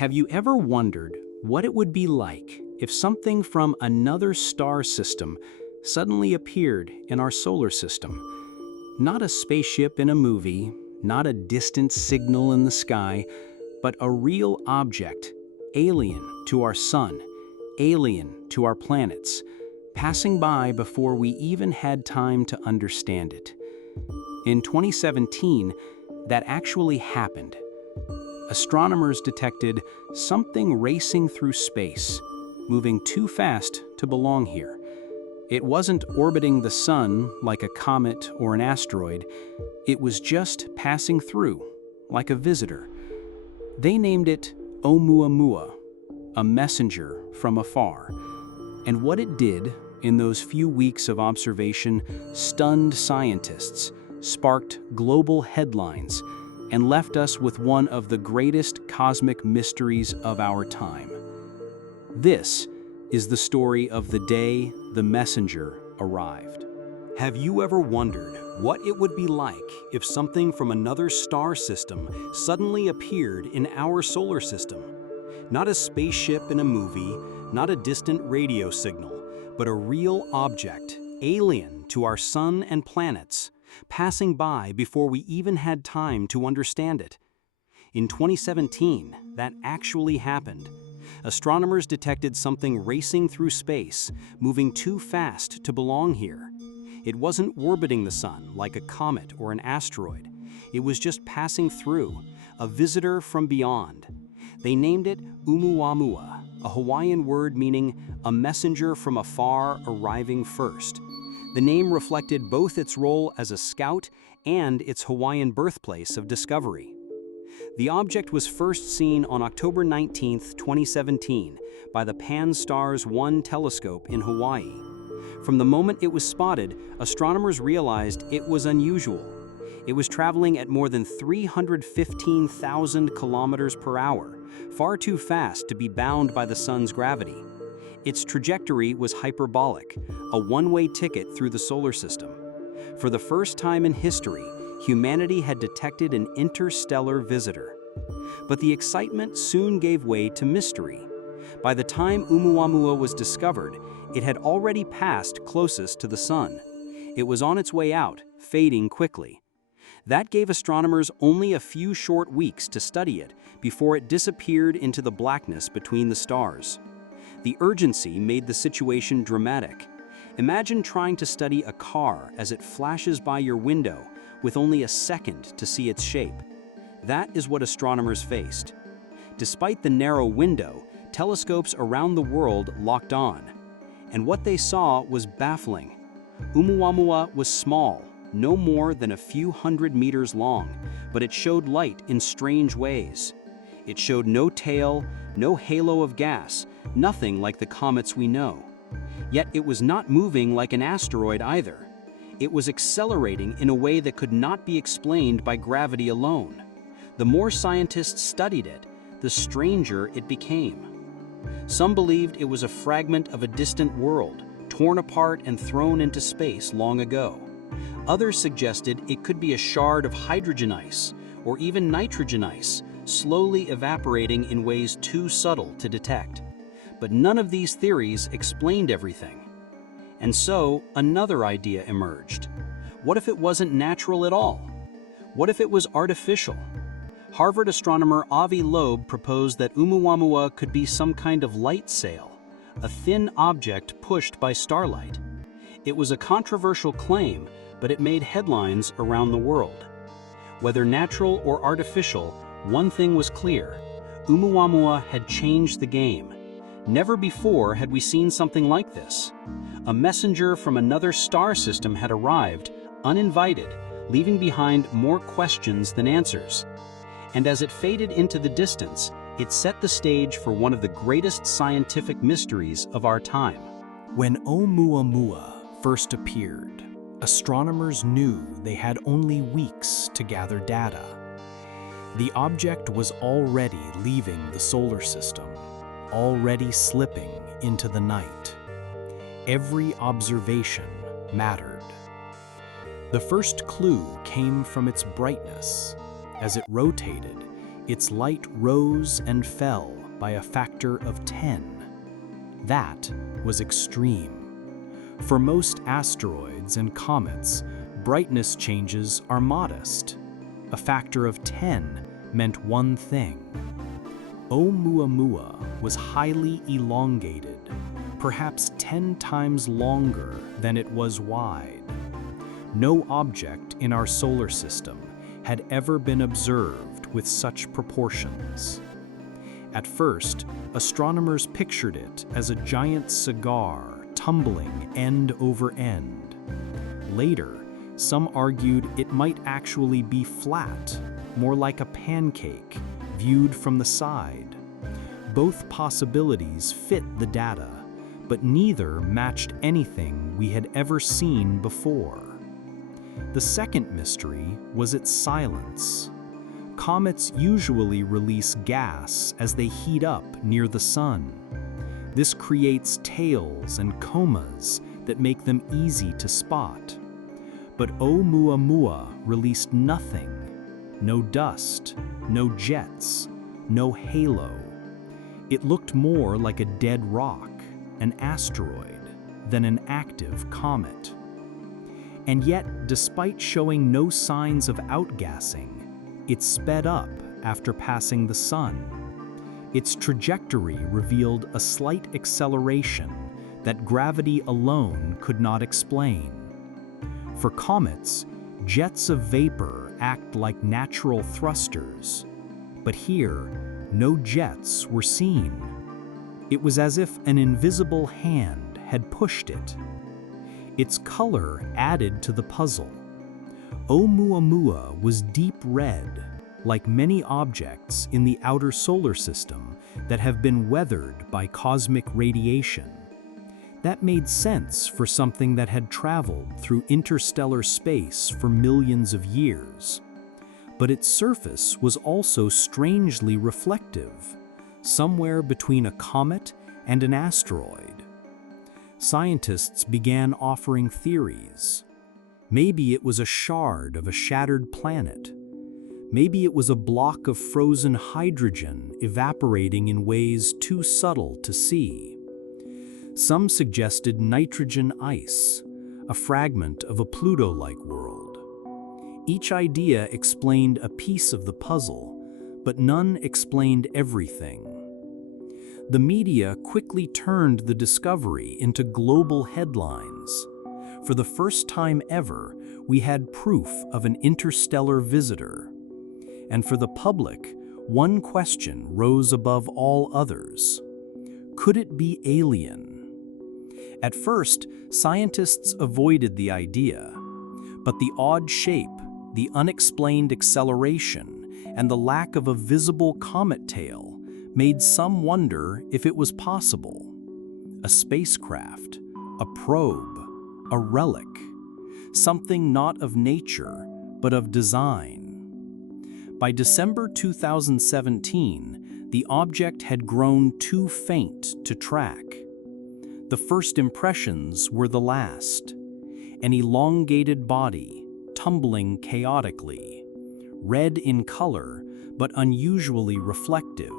Have you ever wondered what it would be like if something from another star system suddenly appeared in our solar system? Not a spaceship in a movie, not a distant signal in the sky, but a real object, alien to our sun, alien to our planets, passing by before we even had time to understand it. In 2017, that actually happened. Astronomers detected something racing through space, moving too fast to belong here. It wasn't orbiting the sun like a comet or an asteroid. It was just passing through, like a visitor. They named it Oumuamua, a messenger from afar. And what it did in those few weeks of observation stunned scientists, sparked global headlines, and left us with one of the greatest cosmic mysteries of our time. This is the story of the day the messenger arrived. Have you ever wondered what it would be like if something from another star system suddenly appeared in our solar system? Not a spaceship in a movie, not a distant radio signal, but a real object, alien to our sun and planets, passing by before we even had time to understand it. In 2017, that actually happened. Astronomers detected something racing through space, moving too fast to belong here. It wasn't orbiting the sun like a comet or an asteroid. It was just passing through, a visitor from beyond. They named it Oumuamua, a Hawaiian word meaning a messenger from afar arriving first. The name reflected both its role as a scout and its Hawaiian birthplace of discovery. The object was first seen on October 19, 2017, by the Pan-STARRS 1 telescope in Hawaii. From the moment it was spotted, astronomers realized it was unusual. It was traveling at more than 315,000 kilometers per hour, far too fast to be bound by the sun's gravity. Its trajectory was hyperbolic, a one-way ticket through the solar system. For the first time in history, humanity had detected an interstellar visitor. But the excitement soon gave way to mystery. By the time Oumuamua was discovered, it had already passed closest to the sun. It was on its way out, fading quickly. That gave astronomers only a few short weeks to study it before it disappeared into the blackness between the stars. The urgency made the situation dramatic. Imagine trying to study a car as it flashes by your window with only a second to see its shape. That is what astronomers faced. Despite the narrow window, telescopes around the world locked on. And what they saw was baffling. Oumuamua was small, no more than a few hundred meters long, but it showed light in strange ways. It showed no tail, no halo of gas, nothing like the comets we know. Yet it was not moving like an asteroid either. It was accelerating in a way that could not be explained by gravity alone. The more scientists studied it, the stranger it became. Some believed it was a fragment of a distant world, torn apart and thrown into space long ago. Others suggested it could be a shard of hydrogen ice, or even nitrogen ice, slowly evaporating in ways too subtle to detect. But none of these theories explained everything. And so, another idea emerged. What if it wasn't natural at all? What if it was artificial? Harvard astronomer Avi Loeb proposed that Oumuamua could be some kind of light sail, a thin object pushed by starlight. It was a controversial claim, but it made headlines around the world. Whether natural or artificial, one thing was clear: Oumuamua had changed the game. Never before had we seen something like this. A messenger from another star system had arrived, uninvited, leaving behind more questions than answers. And as it faded into the distance, it set the stage for one of the greatest scientific mysteries of our time. When Oumuamua first appeared, astronomers knew they had only weeks to gather data. The object was already leaving the solar system, already slipping into the night. Every observation mattered. The first clue came from its brightness. As it rotated, Its light rose and fell by a factor of 10. That was extreme. For most asteroids and comets, brightness changes are modest. A factor of 10 meant one thing. Oumuamua was highly elongated, perhaps 10 times longer than it was wide. No object in our solar system had ever been observed with such proportions. At first, astronomers pictured it as a giant cigar tumbling end over end. Later, some argued it might actually be flat, more like a pancake, viewed from the side. Both possibilities fit the data, but neither matched anything we had ever seen before. The second mystery was its silence. Comets usually release gas as they heat up near the sun. This creates tails and comas that make them easy to spot. But Oumuamua released nothing. No dust, no jets, no halo. It looked more like a dead rock, an asteroid, than an active comet. And yet, despite showing no signs of outgassing, it sped up after passing the sun. Its trajectory revealed a slight acceleration that gravity alone could not explain. For comets, jets of vapor act like natural thrusters, but here, no jets were seen. It was as if an invisible hand had pushed it. Its color added to the puzzle. Oumuamua was deep red, like many objects in the outer solar system that have been weathered by cosmic radiation. That made sense for something that had traveled through interstellar space for millions of years. But its surface was also strangely reflective, somewhere between a comet and an asteroid. Scientists began offering theories. Maybe it was a shard of a shattered planet. Maybe it was a block of frozen hydrogen evaporating in ways too subtle to see. Some suggested nitrogen ice, a fragment of a Pluto-like world. Each idea explained a piece of the puzzle, but none explained everything. The media quickly turned the discovery into global headlines. For the first time ever, we had proof of an interstellar visitor. And for the public, one question rose above all others. Could it be alien? At first, scientists avoided the idea, but the odd shape, the unexplained acceleration, and the lack of a visible comet tail made some wonder if it was possible. A spacecraft, a probe, a relic, something not of nature, but of design. By December 2017, the object had grown too faint to track. The first impressions were the last. An elongated body, tumbling chaotically, red in color, but unusually reflective,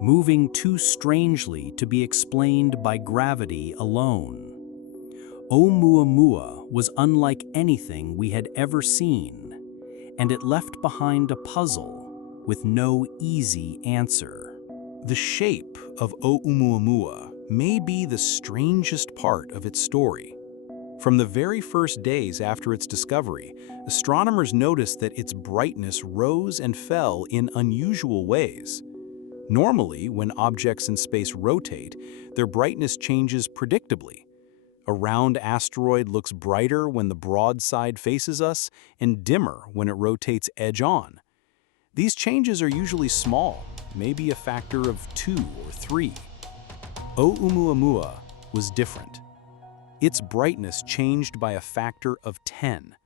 moving too strangely to be explained by gravity alone. Oumuamua was unlike anything we had ever seen, and it left behind a puzzle with no easy answer. The shape of Oumuamua may be the strangest part of its story. From the very first days after its discovery, astronomers noticed that its brightness rose and fell in unusual ways. Normally, when objects in space rotate, their brightness changes predictably. A round asteroid looks brighter when the broad side faces us and dimmer when it rotates edge-on. These changes are usually small, maybe a factor of 2 or 3. Oumuamua was different. Its brightness changed by a factor of 10.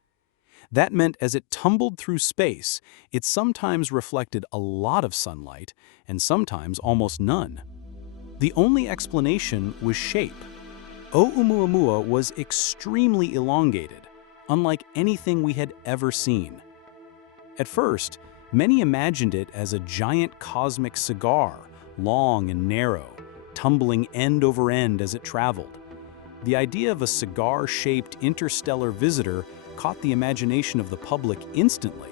That meant as it tumbled through space, it sometimes reflected a lot of sunlight and sometimes almost none. The only explanation was shape. Oumuamua was extremely elongated, unlike anything we had ever seen. At first, Many imagined it as a giant cosmic cigar, long and narrow, tumbling end over end as it traveled. The idea of a cigar-shaped interstellar visitor caught the imagination of the public instantly.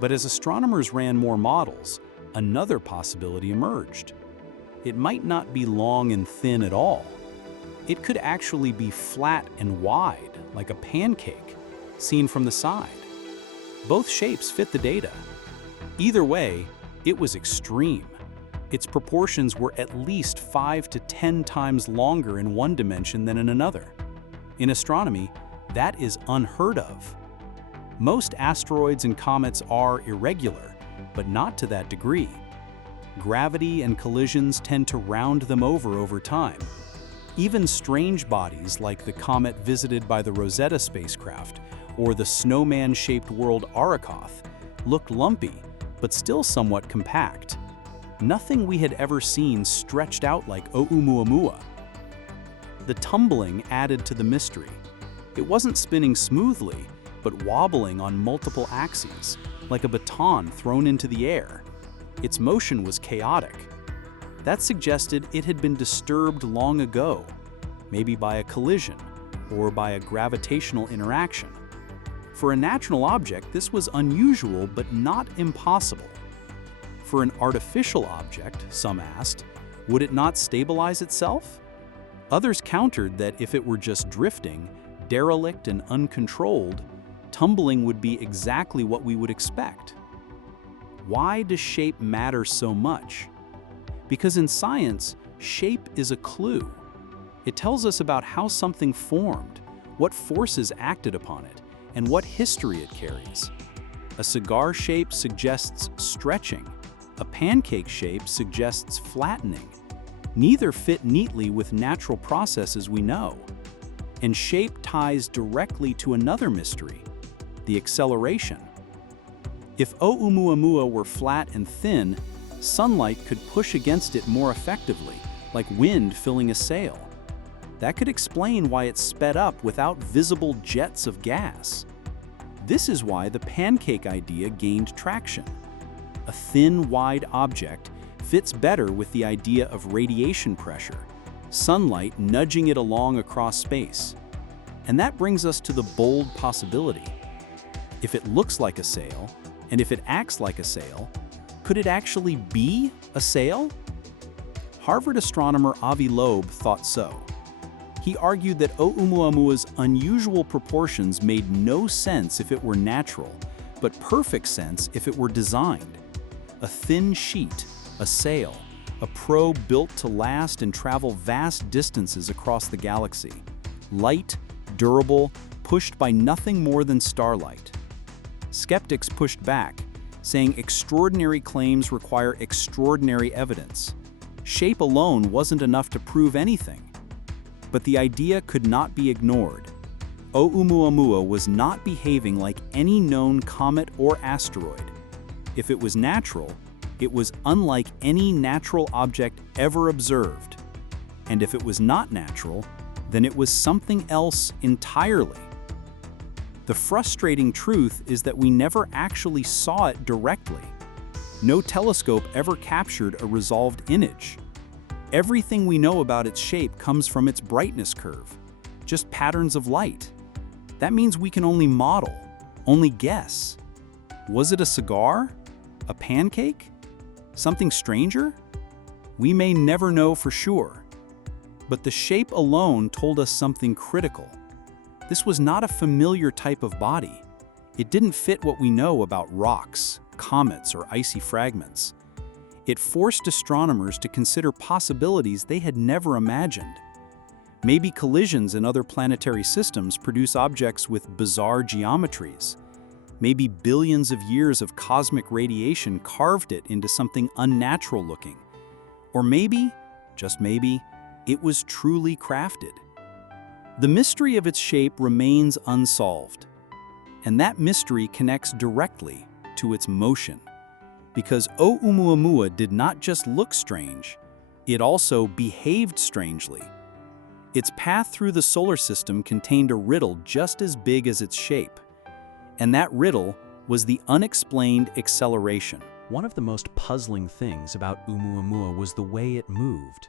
But as astronomers ran more models, another possibility emerged. It might not be long and thin at all. It could actually be flat and wide, like a pancake, seen from the side. Both shapes fit the data. Either way, it was extreme. Its proportions were at least 5 to 10 times longer in one dimension than in another. In astronomy, that is unheard of. Most asteroids and comets are irregular, but not to that degree. Gravity and collisions tend to round them over time. Even strange bodies like the comet visited by the Rosetta spacecraft or the snowman-shaped world Arrokoth looked lumpy, but still somewhat compact. Nothing we had ever seen stretched out like Oumuamua. The tumbling added to the mystery. It wasn't spinning smoothly, but wobbling on multiple axes, like a baton thrown into the air. Its motion was chaotic. That suggested it had been disturbed long ago, maybe by a collision or by a gravitational interaction. For a natural object, this was unusual but not impossible. For an artificial object, some asked, would it not stabilize itself? Others countered that if it were just drifting, derelict and uncontrolled, tumbling would be exactly what we would expect. Why does shape matter so much? Because in science, shape is a clue. It tells us about how something formed, what forces acted upon it, and what history it carries. A cigar shape suggests stretching. A pancake shape suggests flattening. Neither fit neatly with natural processes we know. And shape ties directly to another mystery, the acceleration. If Oumuamua were flat and thin, sunlight could push against it more effectively, like wind filling a sail. That could explain why it sped up without visible jets of gas. This is why the pancake idea gained traction. A thin, wide object fits better with the idea of radiation pressure, sunlight nudging it along across space. And that brings us to the bold possibility. If it looks like a sail, and if it acts like a sail, could it actually be a sail? Harvard astronomer Avi Loeb thought so. He argued that Oumuamua's unusual proportions made no sense if it were natural, but perfect sense if it were designed. A thin sheet, a sail, a probe built to last and travel vast distances across the galaxy. Light, durable, pushed by nothing more than starlight. Skeptics pushed back, saying extraordinary claims require extraordinary evidence. Shape alone wasn't enough to prove anything. But the idea could not be ignored. Oumuamua was not behaving like any known comet or asteroid. If it was natural, it was unlike any natural object ever observed. And if it was not natural, then it was something else entirely. The frustrating truth is that we never actually saw it directly. No telescope ever captured a resolved image. Everything we know about its shape comes from its brightness curve, just patterns of light. That means we can only model, only guess. Was it a cigar? A pancake? Something stranger? We may never know for sure. But the shape alone told us something critical. This was not a familiar type of body. It didn't fit what we know about rocks, comets, or icy fragments. It forced astronomers to consider possibilities they had never imagined. Maybe collisions in other planetary systems produce objects with bizarre geometries. Maybe billions of years of cosmic radiation carved it into something unnatural looking. Or maybe, just maybe, it was truly crafted. The mystery of its shape remains unsolved. And that mystery connects directly to its motion. Because Oumuamua did not just look strange, it also behaved strangely. Its path through the solar system contained a riddle just as big as its shape. And that riddle was the unexplained acceleration. One of the most puzzling things about Oumuamua was the way it moved.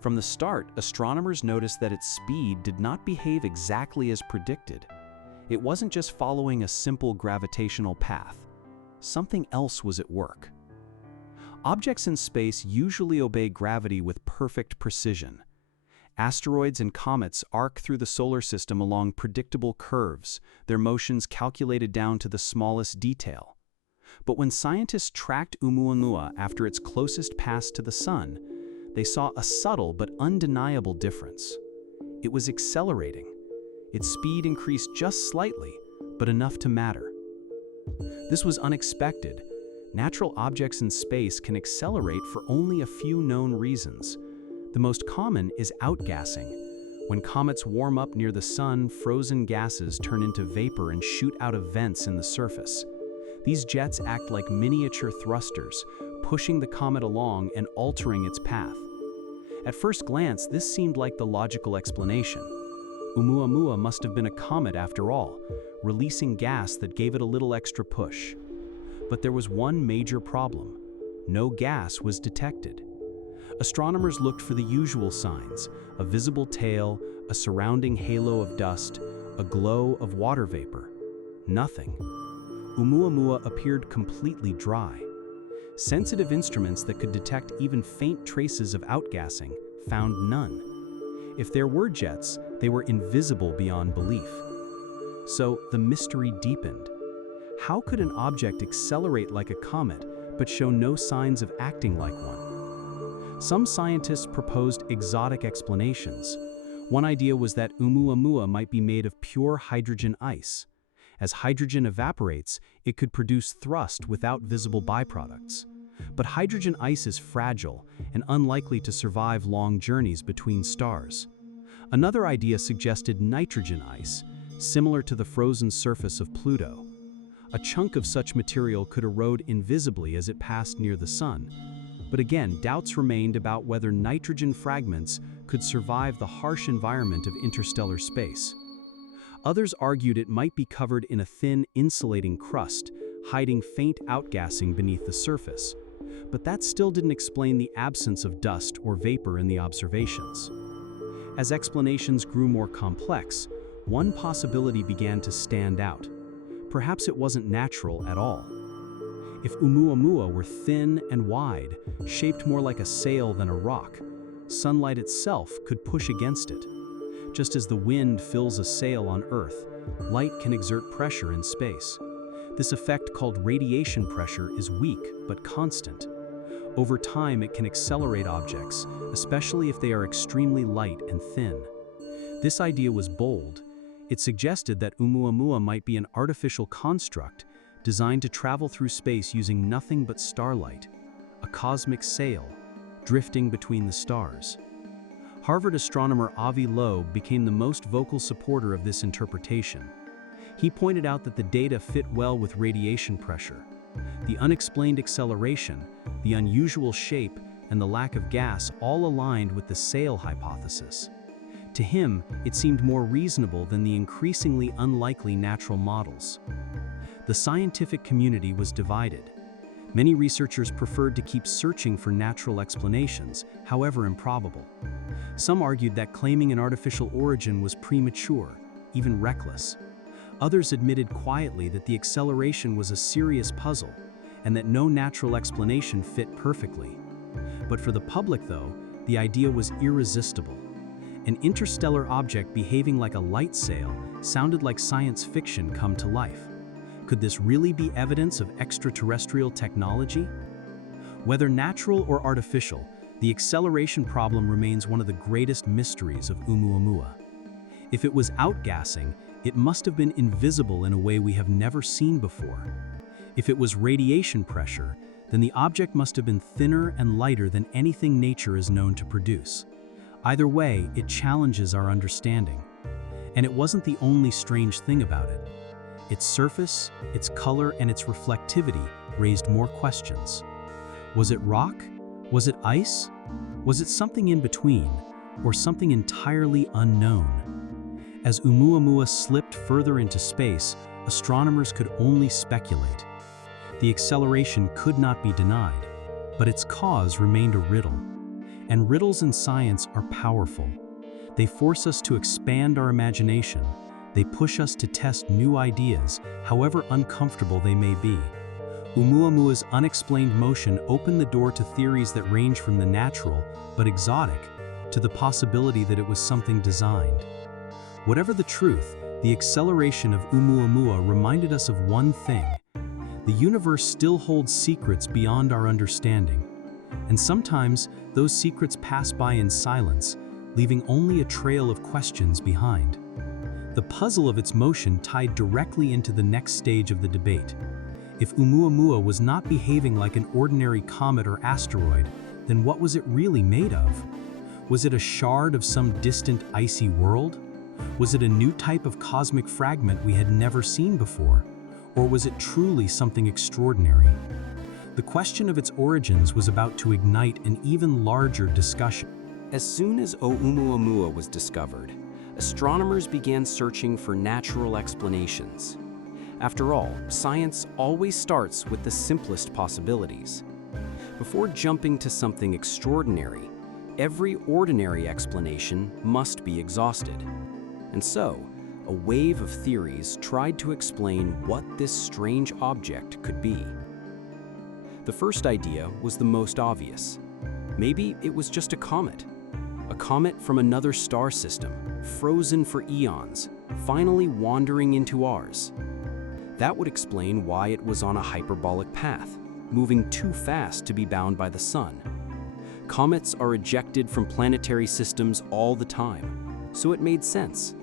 From the start, astronomers noticed that its speed did not behave exactly as predicted. It wasn't just following a simple gravitational path. Something else was at work. Objects in space usually obey gravity with perfect precision. Asteroids and comets arc through the solar system along predictable curves, their motions calculated down to the smallest detail. But when scientists tracked Oumuamua after its closest pass to the Sun, they saw a subtle but undeniable difference. It was accelerating. Its speed increased just slightly, but enough to matter. This was unexpected. Natural objects in space can accelerate for only a few known reasons. The most common is outgassing. When comets warm up near the Sun, frozen gases turn into vapor and shoot out of vents in the surface. These jets act like miniature thrusters, pushing the comet along and altering its path. At first glance, this seemed like the logical explanation. Oumuamua must have been a comet after all, releasing gas that gave it a little extra push. But there was one major problem. No gas was detected. Astronomers looked for the usual signs: a visible tail, a surrounding halo of dust, a glow of water vapor. Nothing. Oumuamua appeared completely dry. Sensitive instruments that could detect even faint traces of outgassing found none. If there were jets, they were invisible beyond belief. So the mystery deepened. How could an object accelerate like a comet but show no signs of acting like one? Some scientists proposed exotic explanations. One idea was that Oumuamua might be made of pure hydrogen ice. As hydrogen evaporates, it could produce thrust without visible byproducts. But hydrogen ice is fragile and unlikely to survive long journeys between stars. Another idea suggested nitrogen ice, similar to the frozen surface of Pluto. A chunk of such material could erode invisibly as it passed near the Sun. But again, doubts remained about whether nitrogen fragments could survive the harsh environment of interstellar space. Others argued it might be covered in a thin, insulating crust, hiding faint outgassing beneath the surface. But that still didn't explain the absence of dust or vapor in the observations. As explanations grew more complex, one possibility began to stand out. Perhaps it wasn't natural at all. If Oumuamua were thin and wide, shaped more like a sail than a rock, sunlight itself could push against it. Just as the wind fills a sail on Earth, light can exert pressure in space. This effect, called radiation pressure, is weak but constant. Over time, it can accelerate objects, especially if they are extremely light and thin. This idea was bold. It suggested that Oumuamua might be an artificial construct designed to travel through space using nothing but starlight, a cosmic sail, drifting between the stars. Harvard astronomer Avi Loeb became the most vocal supporter of this interpretation. He pointed out that the data fit well with radiation pressure. The unexplained acceleration, the unusual shape, and the lack of gas all aligned with the sail hypothesis. To him, it seemed more reasonable than the increasingly unlikely natural models. The scientific community was divided. Many researchers preferred to keep searching for natural explanations, however improbable. Some argued that claiming an artificial origin was premature, even reckless. Others admitted quietly that the acceleration was a serious puzzle, and that no natural explanation fit perfectly. But for the public, though, the idea was irresistible. An interstellar object behaving like a light sail sounded like science fiction come to life. Could this really be evidence of extraterrestrial technology? Whether natural or artificial, the acceleration problem remains one of the greatest mysteries of Oumuamua. If it was outgassing, it must have been invisible in a way we have never seen before. If it was radiation pressure, then the object must have been thinner and lighter than anything nature is known to produce. Either way, it challenges our understanding. And it wasn't the only strange thing about it. Its surface, its color, and its reflectivity raised more questions. Was it rock? Was it ice? Was it something in between, or something entirely unknown? As Oumuamua slipped further into space, astronomers could only speculate. The acceleration could not be denied, but its cause remained a riddle. And riddles in science are powerful. They force us to expand our imagination. They push us to test new ideas, however uncomfortable they may be. Oumuamua's unexplained motion opened the door to theories that range from the natural, but exotic, to the possibility that it was something designed. Whatever the truth, the acceleration of Oumuamua reminded us of one thing. The universe still holds secrets beyond our understanding. And sometimes, those secrets pass by in silence, leaving only a trail of questions behind. The puzzle of its motion tied directly into the next stage of the debate. If Oumuamua was not behaving like an ordinary comet or asteroid, then what was it really made of? Was it a shard of some distant icy world? Was it a new type of cosmic fragment we had never seen before? Or was it truly something extraordinary? The question of its origins was about to ignite an even larger discussion. As soon as Oumuamua was discovered, astronomers began searching for natural explanations. After all, science always starts with the simplest possibilities. Before jumping to something extraordinary, every ordinary explanation must be exhausted. And so, a wave of theories tried to explain what this strange object could be. The first idea was the most obvious. Maybe it was just a comet from another star system, frozen for eons, finally wandering into ours. That would explain why it was on a hyperbolic path, moving too fast to be bound by the sun. Comets are ejected from planetary systems all the time, so it made sense.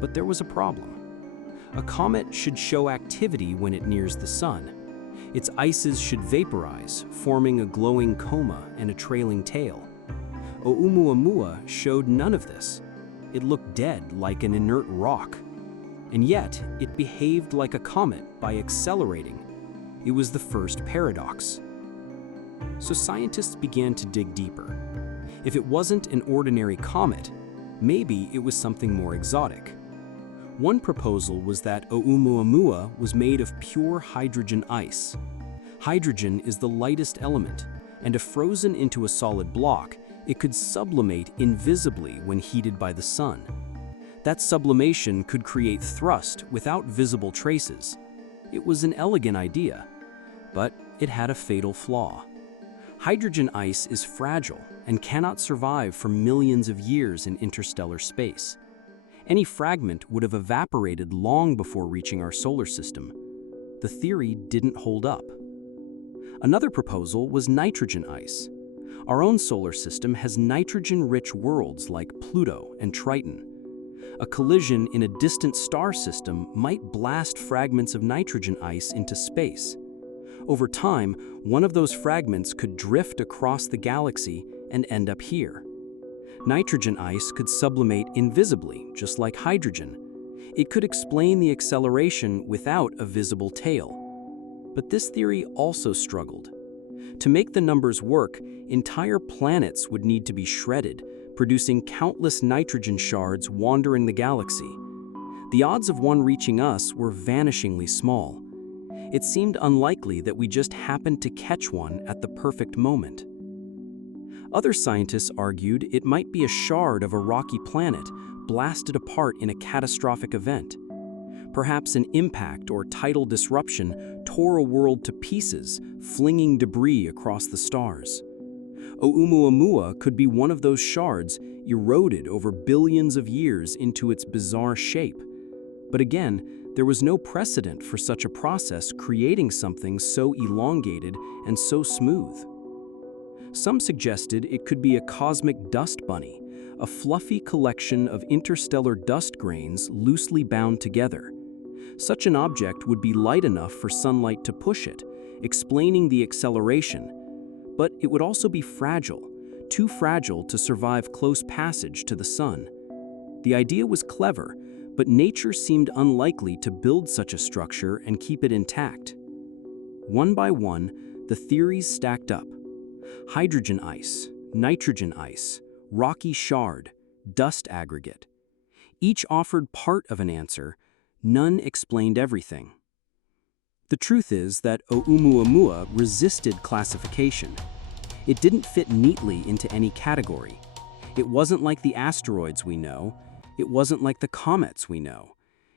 But there was a problem. A comet should show activity when it nears the sun. Its ices should vaporize, forming a glowing coma and a trailing tail. Oumuamua showed none of this. It looked dead, like an inert rock. And yet, it behaved like a comet by accelerating. It was the first paradox. So scientists began to dig deeper. If it wasn't an ordinary comet, maybe it was something more exotic. One proposal was that Oumuamua was made of pure hydrogen ice. Hydrogen is the lightest element, and if frozen into a solid block, it could sublimate invisibly when heated by the sun. That sublimation could create thrust without visible traces. It was an elegant idea, but it had a fatal flaw. Hydrogen ice is fragile and cannot survive for millions of years in interstellar space. Any fragment would have evaporated long before reaching our solar system. The theory didn't hold up. Another proposal was nitrogen ice. Our own solar system has nitrogen-rich worlds like Pluto and Triton. A collision in a distant star system might blast fragments of nitrogen ice into space. Over time, one of those fragments could drift across the galaxy and end up here. Nitrogen ice could sublimate invisibly, just like hydrogen. It could explain the acceleration without a visible tail. But this theory also struggled. To make the numbers work, entire planets would need to be shredded, producing countless nitrogen shards wandering the galaxy. The odds of one reaching us were vanishingly small. It seemed unlikely that we just happened to catch one at the perfect moment. Other scientists argued it might be a shard of a rocky planet blasted apart in a catastrophic event. Perhaps an impact or tidal disruption tore a world to pieces, flinging debris across the stars. Oumuamua could be one of those shards eroded over billions of years into its bizarre shape. But again, there was no precedent for such a process creating something so elongated and so smooth. Some suggested it could be a cosmic dust bunny, a fluffy collection of interstellar dust grains loosely bound together. Such an object would be light enough for sunlight to push it, explaining the acceleration. But it would also be fragile, too fragile to survive close passage to the sun. The idea was clever, but nature seemed unlikely to build such a structure and keep it intact. One by one, the theories stacked up. Hydrogen ice, nitrogen ice, rocky shard, dust aggregate. Each offered part of an answer, None explained everything. The truth is that Oumuamua resisted classification. It didn't fit neatly into any category. It wasn't like the asteroids we know. It wasn't like the comets we know.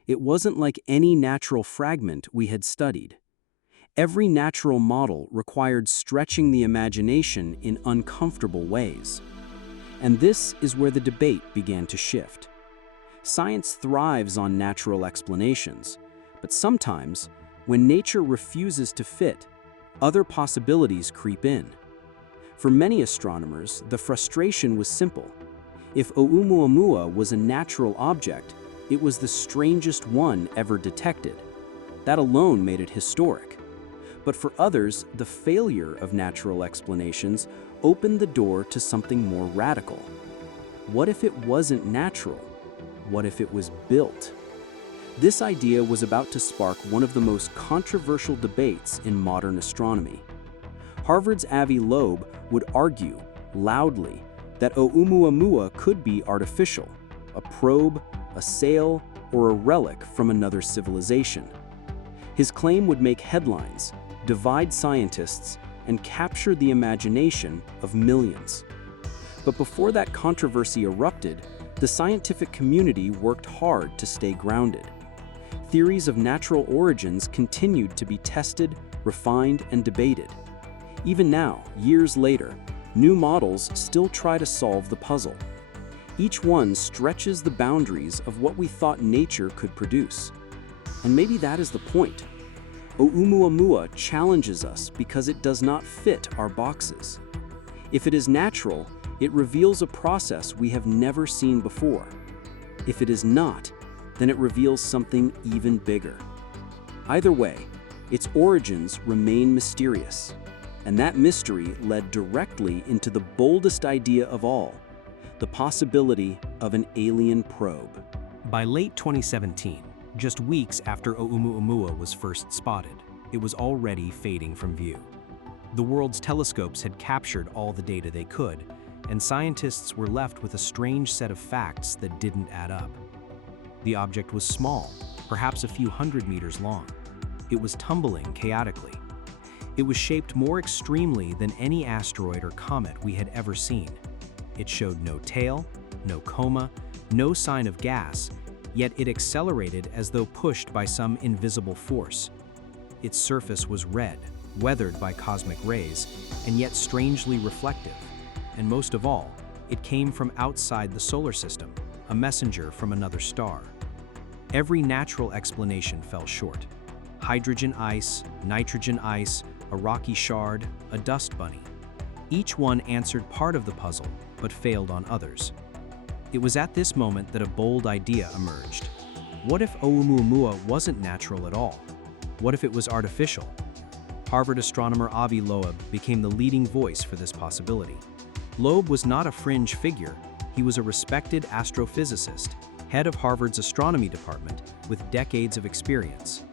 It wasn't like any natural fragment we had studied. Every natural model required stretching the imagination in uncomfortable ways. And this is where the debate began to shift. Science thrives on natural explanations, but sometimes, when nature refuses to fit, other possibilities creep in. For many astronomers, the frustration was simple. If Oumuamua was a natural object, it was the strangest one ever detected. That alone made it historic. But for others, the failure of natural explanations opened the door to something more radical. What if it wasn't natural? What if it was built? This idea was about to spark one of the most controversial debates in modern astronomy. Harvard's Avi Loeb would argue, loudly, that Oumuamua could be artificial, a probe, a sail, or a relic from another civilization. His claim would make headlines, divide scientists, and capture the imagination of millions. But before that controversy erupted, the scientific community worked hard to stay grounded. Theories of natural origins continued to be tested, refined, and debated. Even now, years later, new models still try to solve the puzzle. Each one stretches the boundaries of what we thought nature could produce. And maybe that is the point. Oumuamua challenges us because it does not fit our boxes. If it is natural, it reveals a process we have never seen before. If it is not, then it reveals something even bigger. Either way, its origins remain mysterious. And that mystery led directly into the boldest idea of all, the possibility of an alien probe. By late 2017, just weeks after Oumuamua was first spotted, it was already fading from view. The world's telescopes had captured all the data they could, and scientists were left with a strange set of facts that didn't add up. The object was small, perhaps a few hundred meters long. It was tumbling chaotically. It was shaped more extremely than any asteroid or comet we had ever seen. It showed no tail, no coma, no sign of gas, yet it accelerated as though pushed by some invisible force. Its surface was red, weathered by cosmic rays, and yet strangely reflective. And most of all, it came from outside the solar system, a messenger from another star. Every natural explanation fell short. Hydrogen ice, nitrogen ice, a rocky shard, a dust bunny. Each one answered part of the puzzle, but failed on others. It was at this moment that a bold idea emerged. What if Oumuamua wasn't natural at all? What if it was artificial? Harvard astronomer Avi Loeb became the leading voice for this possibility. Loeb was not a fringe figure. He was a respected astrophysicist, head of Harvard's astronomy department, with decades of experience.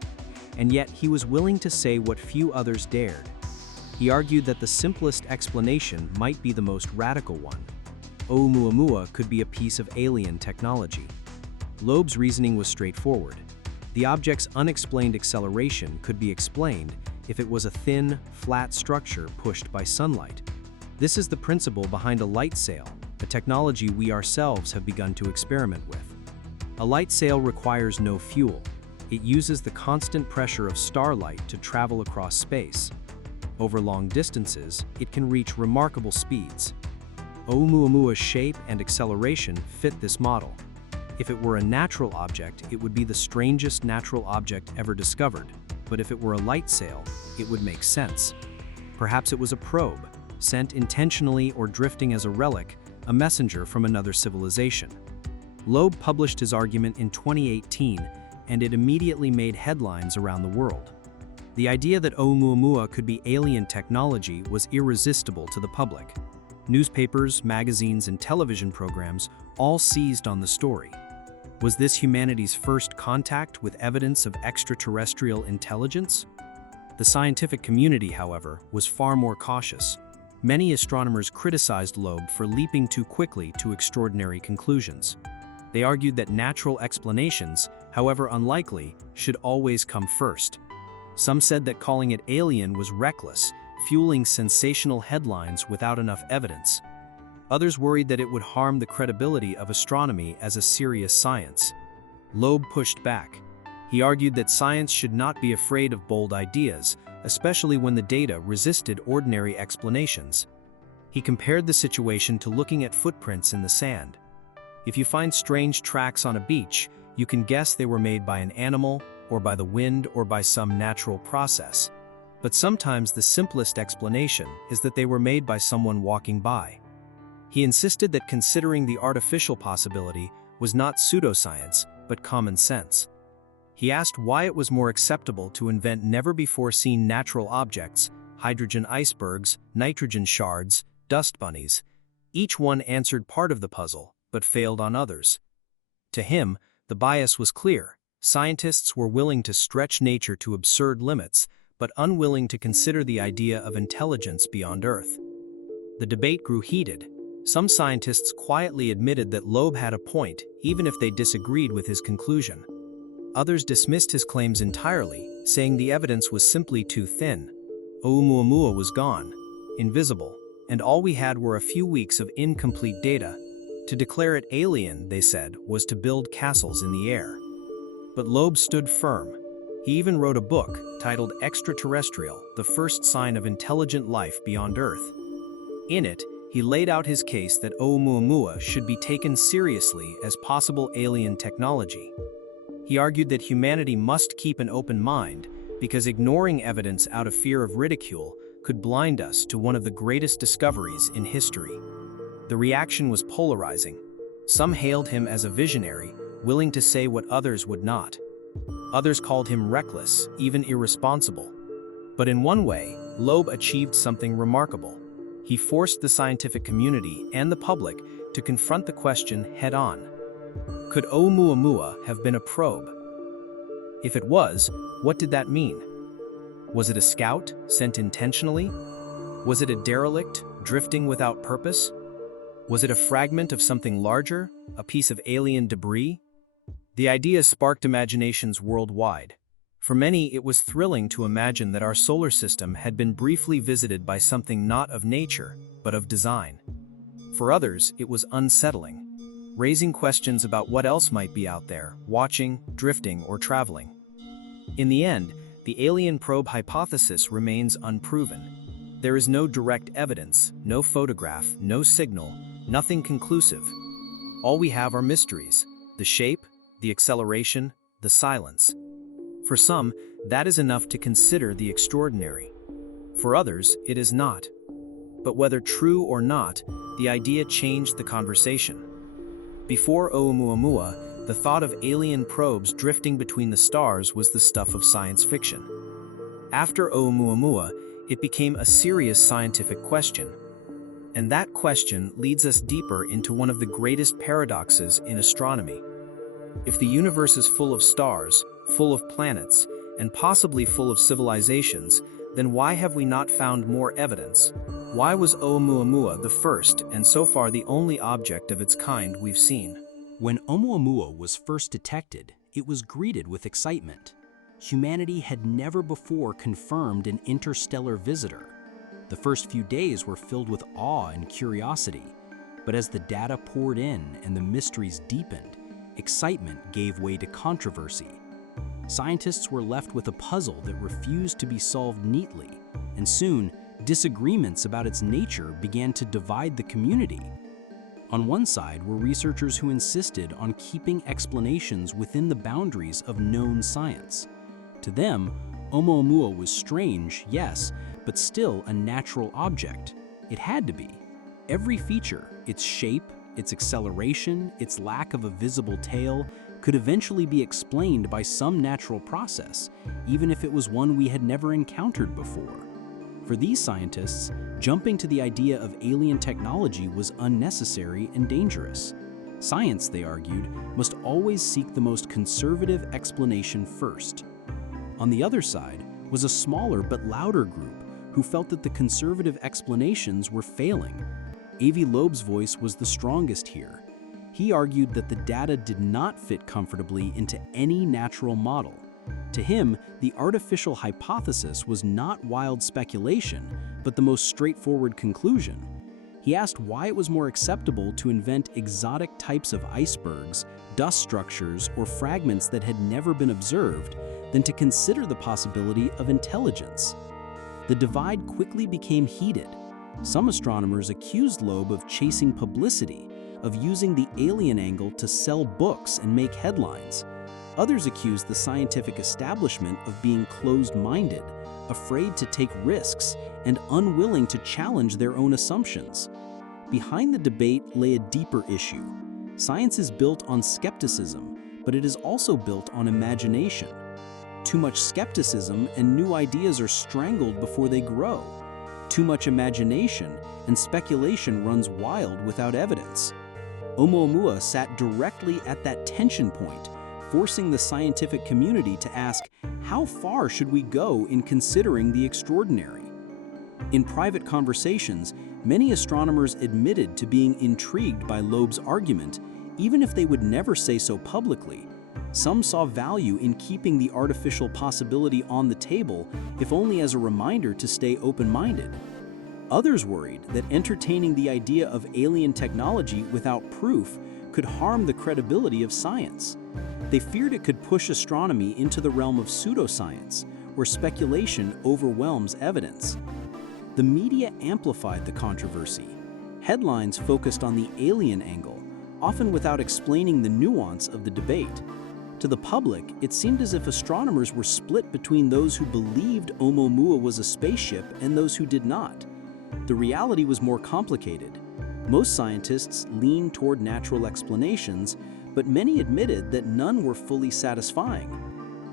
And yet he was willing to say what few others dared. He argued that the simplest explanation might be the most radical one. Oumuamua could be a piece of alien technology. Loeb's reasoning was straightforward. The object's unexplained acceleration could be explained if it was a thin, flat structure pushed by sunlight. This is the principle behind a light sail, a technology we ourselves have begun to experiment with. A light sail requires no fuel. It uses the constant pressure of starlight to travel across space. Over long distances, it can reach remarkable speeds. Oumuamua's shape and acceleration fit this model. If it were a natural object, it would be the strangest natural object ever discovered. But if it were a light sail, it would make sense. Perhaps it was a probe, sent intentionally or drifting as a relic, a messenger from another civilization. Loeb published his argument in 2018, and it immediately made headlines around the world. The idea that Oumuamua could be alien technology was irresistible to the public. Newspapers, magazines, and television programs all seized on the story. Was this humanity's first contact with evidence of extraterrestrial intelligence? The scientific community, however, was far more cautious. Many astronomers criticized Loeb for leaping too quickly to extraordinary conclusions. They argued that natural explanations, however unlikely, should always come first. Some said that calling it alien was reckless, fueling sensational headlines without enough evidence. Others worried that it would harm the credibility of astronomy as a serious science. Loeb pushed back. He argued that science should not be afraid of bold ideas, especially when the data resisted ordinary explanations. He compared the situation to looking at footprints in the sand. If you find strange tracks on a beach, you can guess they were made by an animal, or by the wind, or by some natural process. But sometimes the simplest explanation is that they were made by someone walking by. He insisted that considering the artificial possibility was not pseudoscience, but common sense. He asked why it was more acceptable to invent never-before-seen natural objects, hydrogen icebergs, nitrogen shards, dust bunnies. Each one answered part of the puzzle, but failed on others. To him, the bias was clear. Scientists were willing to stretch nature to absurd limits, but unwilling to consider the idea of intelligence beyond Earth. The debate grew heated. Some scientists quietly admitted that Loeb had a point, even if they disagreed with his conclusion. Others dismissed his claims entirely, saying the evidence was simply too thin. Oumuamua was gone, invisible, and all we had were a few weeks of incomplete data. To declare it alien, they said, was to build castles in the air. But Loeb stood firm. He even wrote a book titled Extraterrestrial: The First Sign of Intelligent Life Beyond Earth. In it, he laid out his case that Oumuamua should be taken seriously as possible alien technology. He argued that humanity must keep an open mind because ignoring evidence out of fear of ridicule could blind us to one of the greatest discoveries in history. The reaction was polarizing. Some hailed him as a visionary, willing to say what others would not. Others called him reckless, even irresponsible. But in one way, Loeb achieved something remarkable. He forced the scientific community and the public to confront the question head-on. Could Oumuamua have been a probe? If it was, what did that mean? Was it a scout, sent intentionally? Was it a derelict, drifting without purpose? Was it a fragment of something larger, a piece of alien debris? The idea sparked imaginations worldwide. For many, it was thrilling to imagine that our solar system had been briefly visited by something not of nature, but of design. For others, it was unsettling, raising questions about what else might be out there, watching, drifting, or traveling. In the end, the alien probe hypothesis remains unproven. There is no direct evidence, no photograph, no signal, nothing conclusive. All we have are mysteries: the shape, the acceleration, the silence. For some, that is enough to consider the extraordinary. For others, it is not. But whether true or not, the idea changed the conversation. Before Oumuamua, the thought of alien probes drifting between the stars was the stuff of science fiction. After Oumuamua, it became a serious scientific question. And that question leads us deeper into one of the greatest paradoxes in astronomy. If the universe is full of stars, full of planets, and possibly full of civilizations, then why have we not found more evidence? Why was Oumuamua the first and so far the only object of its kind we've seen? When Oumuamua was first detected, it was greeted with excitement. Humanity had never before confirmed an interstellar visitor. The first few days were filled with awe and curiosity, but as the data poured in and the mysteries deepened, excitement gave way to controversy. Scientists were left with a puzzle that refused to be solved neatly, and soon, disagreements about its nature began to divide the community. On one side were researchers who insisted on keeping explanations within the boundaries of known science. To them, Oumuamua was strange, yes, but still a natural object. It had to be. Every feature, its shape, its acceleration, its lack of a visible tail, could eventually be explained by some natural process, even if it was one we had never encountered before. For these scientists, jumping to the idea of alien technology was unnecessary and dangerous. Science, they argued, must always seek the most conservative explanation first. On the other side was a smaller but louder group who felt that the conservative explanations were failing. Avi Loeb's voice was the strongest here. He argued that the data did not fit comfortably into any natural model. To him, the artificial hypothesis was not wild speculation, but the most straightforward conclusion. He asked why it was more acceptable to invent exotic types of icebergs, dust structures, or fragments that had never been observed than to consider the possibility of intelligence. The divide quickly became heated. Some astronomers accused Loeb of chasing publicity, of using the alien angle to sell books and make headlines. Others accused the scientific establishment of being closed-minded, afraid to take risks, and unwilling to challenge their own assumptions. Behind the debate lay a deeper issue. Science is built on skepticism, but it is also built on imagination. Too much skepticism and new ideas are strangled before they grow. Too much imagination and speculation runs wild without evidence. Oumuamua sat directly at that tension point, forcing the scientific community to ask, how far should we go in considering the extraordinary? In private conversations, many astronomers admitted to being intrigued by Loeb's argument, even if they would never say so publicly. Some saw value in keeping the artificial possibility on the table, if only as a reminder to stay open-minded. Others worried that entertaining the idea of alien technology without proof could harm the credibility of science. They feared it could push astronomy into the realm of pseudoscience, where speculation overwhelms evidence. The media amplified the controversy. Headlines focused on the alien angle, often without explaining the nuance of the debate. To the public, it seemed as if astronomers were split between those who believed Oumuamua was a spaceship and those who did not. The reality was more complicated. Most scientists leaned toward natural explanations, but many admitted that none were fully satisfying.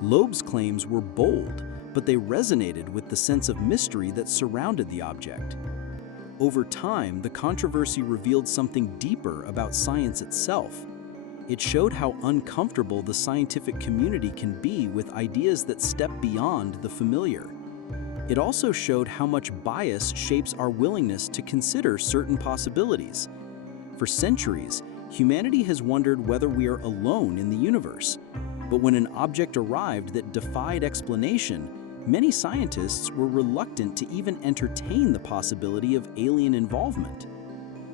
Loeb's claims were bold, but they resonated with the sense of mystery that surrounded the object. Over time, the controversy revealed something deeper about science itself. It showed how uncomfortable the scientific community can be with ideas that step beyond the familiar. It also showed how much bias shapes our willingness to consider certain possibilities. For centuries, humanity has wondered whether we are alone in the universe. But when an object arrived that defied explanation, many scientists were reluctant to even entertain the possibility of alien involvement.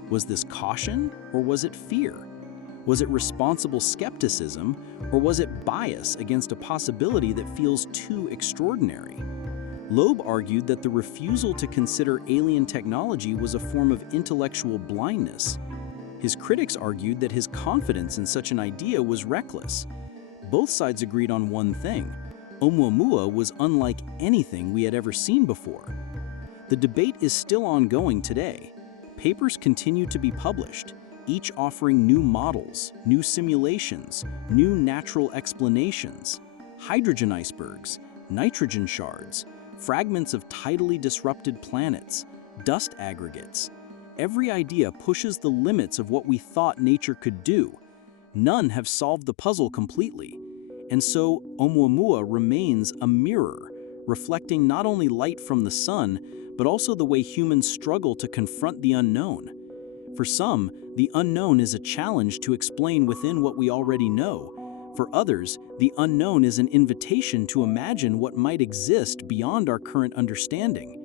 Was this caution, or was it fear? Was it responsible skepticism, or was it bias against a possibility that feels too extraordinary? Loeb argued that the refusal to consider alien technology was a form of intellectual blindness. His critics argued that his confidence in such an idea was reckless. Both sides agreed on one thing: Oumuamua was unlike anything we had ever seen before. The debate is still ongoing today. Papers continue to be published, each offering new models, new simulations, new natural explanations. Hydrogen icebergs, nitrogen shards, fragments of tidally disrupted planets, dust aggregates. Every idea pushes the limits of what we thought nature could do. None have solved the puzzle completely. And so, Oumuamua remains a mirror, reflecting not only light from the sun, but also the way humans struggle to confront the unknown. For some, the unknown is a challenge to explain within what we already know. For others, the unknown is an invitation to imagine what might exist beyond our current understanding.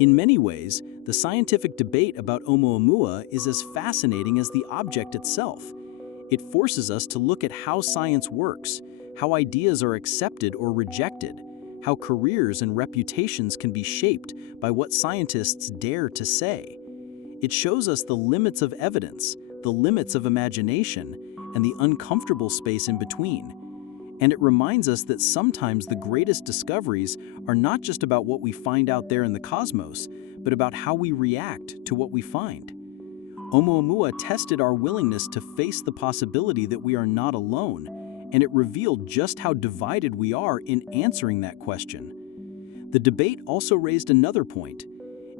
In many ways, the scientific debate about Oumuamua is as fascinating as the object itself. It forces us to look at how science works, how ideas are accepted or rejected, how careers and reputations can be shaped by what scientists dare to say. It shows us the limits of evidence, the limits of imagination, and the uncomfortable space in between. And it reminds us that sometimes the greatest discoveries are not just about what we find out there in the cosmos, but about how we react to what we find. Oumuamua tested our willingness to face the possibility that we are not alone, and it revealed just how divided we are in answering that question. The debate also raised another point.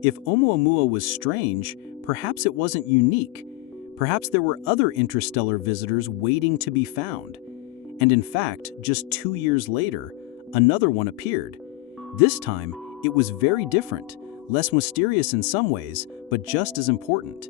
If Oumuamua was strange, perhaps it wasn't unique. Perhaps there were other interstellar visitors waiting to be found. And in fact, just 2 years later, another one appeared. This time, it was very different, less mysterious in some ways, but just as important.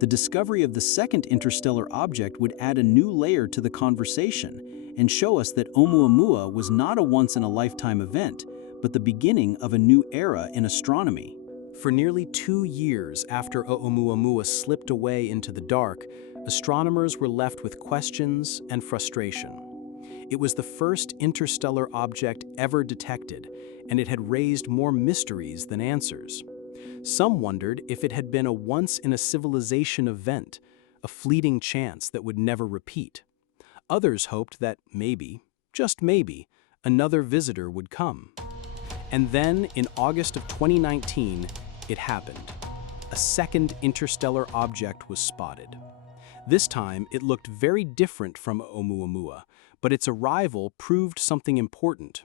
The discovery of the second interstellar object would add a new layer to the conversation and show us that Oumuamua was not a once-in-a-lifetime event, but the beginning of a new era in astronomy. For nearly 2 years after Oumuamua slipped away into the dark, astronomers were left with questions and frustration. It was the first interstellar object ever detected, and it had raised more mysteries than answers. Some wondered if it had been a once-in-a-civilization event, a fleeting chance that would never repeat. Others hoped that maybe, just maybe, another visitor would come. And then, in August of 2019, it happened. A second interstellar object was spotted. This time, it looked very different from Oumuamua, but its arrival proved something important.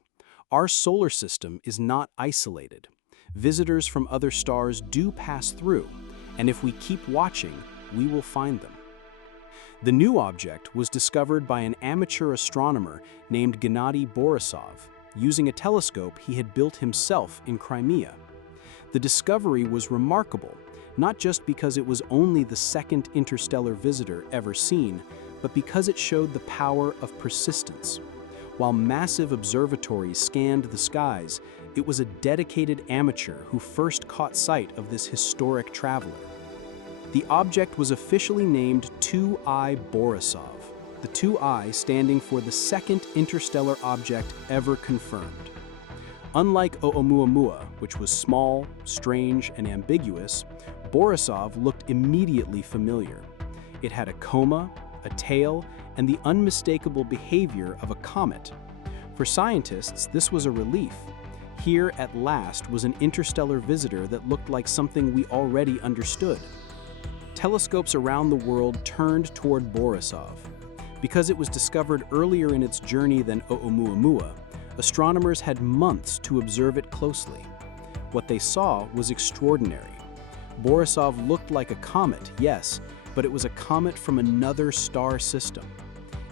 Our solar system is not isolated. Visitors from other stars do pass through, and if we keep watching, we will find them. The new object was discovered by an amateur astronomer named Gennady Borisov, using a telescope he had built himself in Crimea. The discovery was remarkable, not just because it was only the second interstellar visitor ever seen, but because it showed the power of persistence. While massive observatories scanned the skies, it was a dedicated amateur who first caught sight of this historic traveler. The object was officially named 2I Borisov, the 2I standing for the second interstellar object ever confirmed. Unlike Oumuamua, which was small, strange, and ambiguous, Borisov looked immediately familiar. It had a coma, a tail, and the unmistakable behavior of a comet. For scientists, this was a relief. Here, at last, was an interstellar visitor that looked like something we already understood. Telescopes around the world turned toward Borisov. Because it was discovered earlier in its journey than Oumuamua, astronomers had months to observe it closely. What they saw was extraordinary. Borisov looked like a comet, yes, but it was a comet from another star system.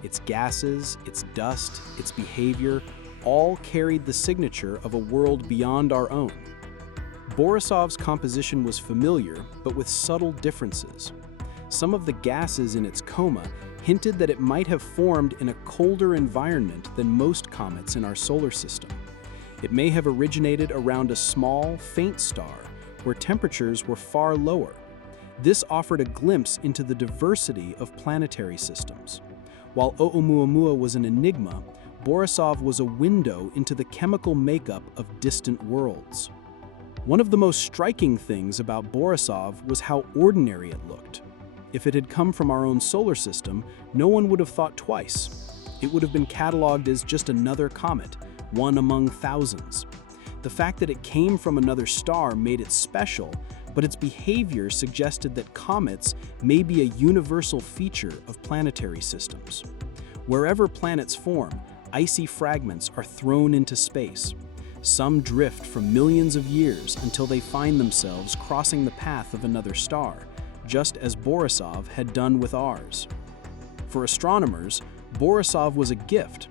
Its gases, its dust, its behavior, all carried the signature of a world beyond our own. Borisov's composition was familiar, but with subtle differences. Some of the gases in its coma hinted that it might have formed in a colder environment than most comets in our solar system. It may have originated around a small, faint star, where temperatures were far lower. This offered a glimpse into the diversity of planetary systems. While Oumuamua was an enigma, Borisov was a window into the chemical makeup of distant worlds. One of the most striking things about Borisov was how ordinary it looked. If it had come from our own solar system, no one would have thought twice. It would have been cataloged as just another comet, one among thousands. The fact that it came from another star made it special, but its behavior suggested that comets may be a universal feature of planetary systems. Wherever planets form, icy fragments are thrown into space. Some drift for millions of years until they find themselves crossing the path of another star, just as Borisov had done with ours. For astronomers, Borisov was a gift.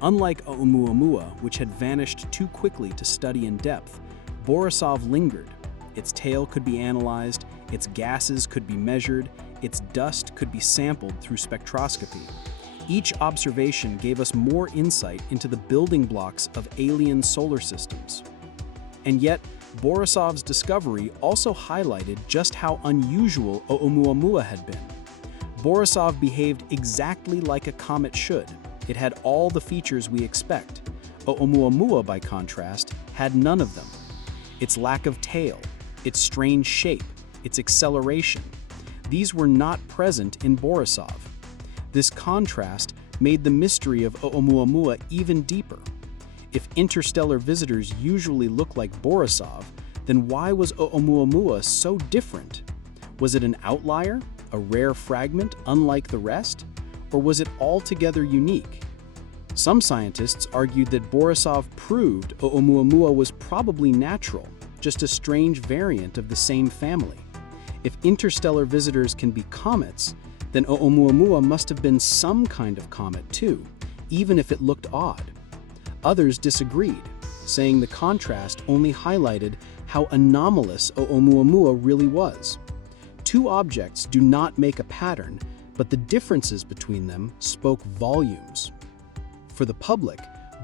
Unlike Oumuamua, which had vanished too quickly to study in depth, Borisov lingered. Its tail could be analyzed, its gases could be measured, its dust could be sampled through spectroscopy. Each observation gave us more insight into the building blocks of alien solar systems. And yet, Borisov's discovery also highlighted just how unusual Oumuamua had been. Borisov behaved exactly like a comet should. It had all the features we expect. Oumuamua, by contrast, had none of them. Its lack of tail, its strange shape, its acceleration, these were not present in Borisov. This contrast made the mystery of Oumuamua even deeper. If interstellar visitors usually look like Borisov, then why was Oumuamua so different? Was it an outlier, a rare fragment unlike the rest, or was it altogether unique? Some scientists argued that Borisov proved Oumuamua was probably natural, just a strange variant of the same family. If interstellar visitors can be comets, then Oumuamua must have been some kind of comet too, even if it looked odd. Others disagreed, saying the contrast only highlighted how anomalous Oumuamua really was. two objects do not make a pattern, but the differences between them spoke volumes. For the public,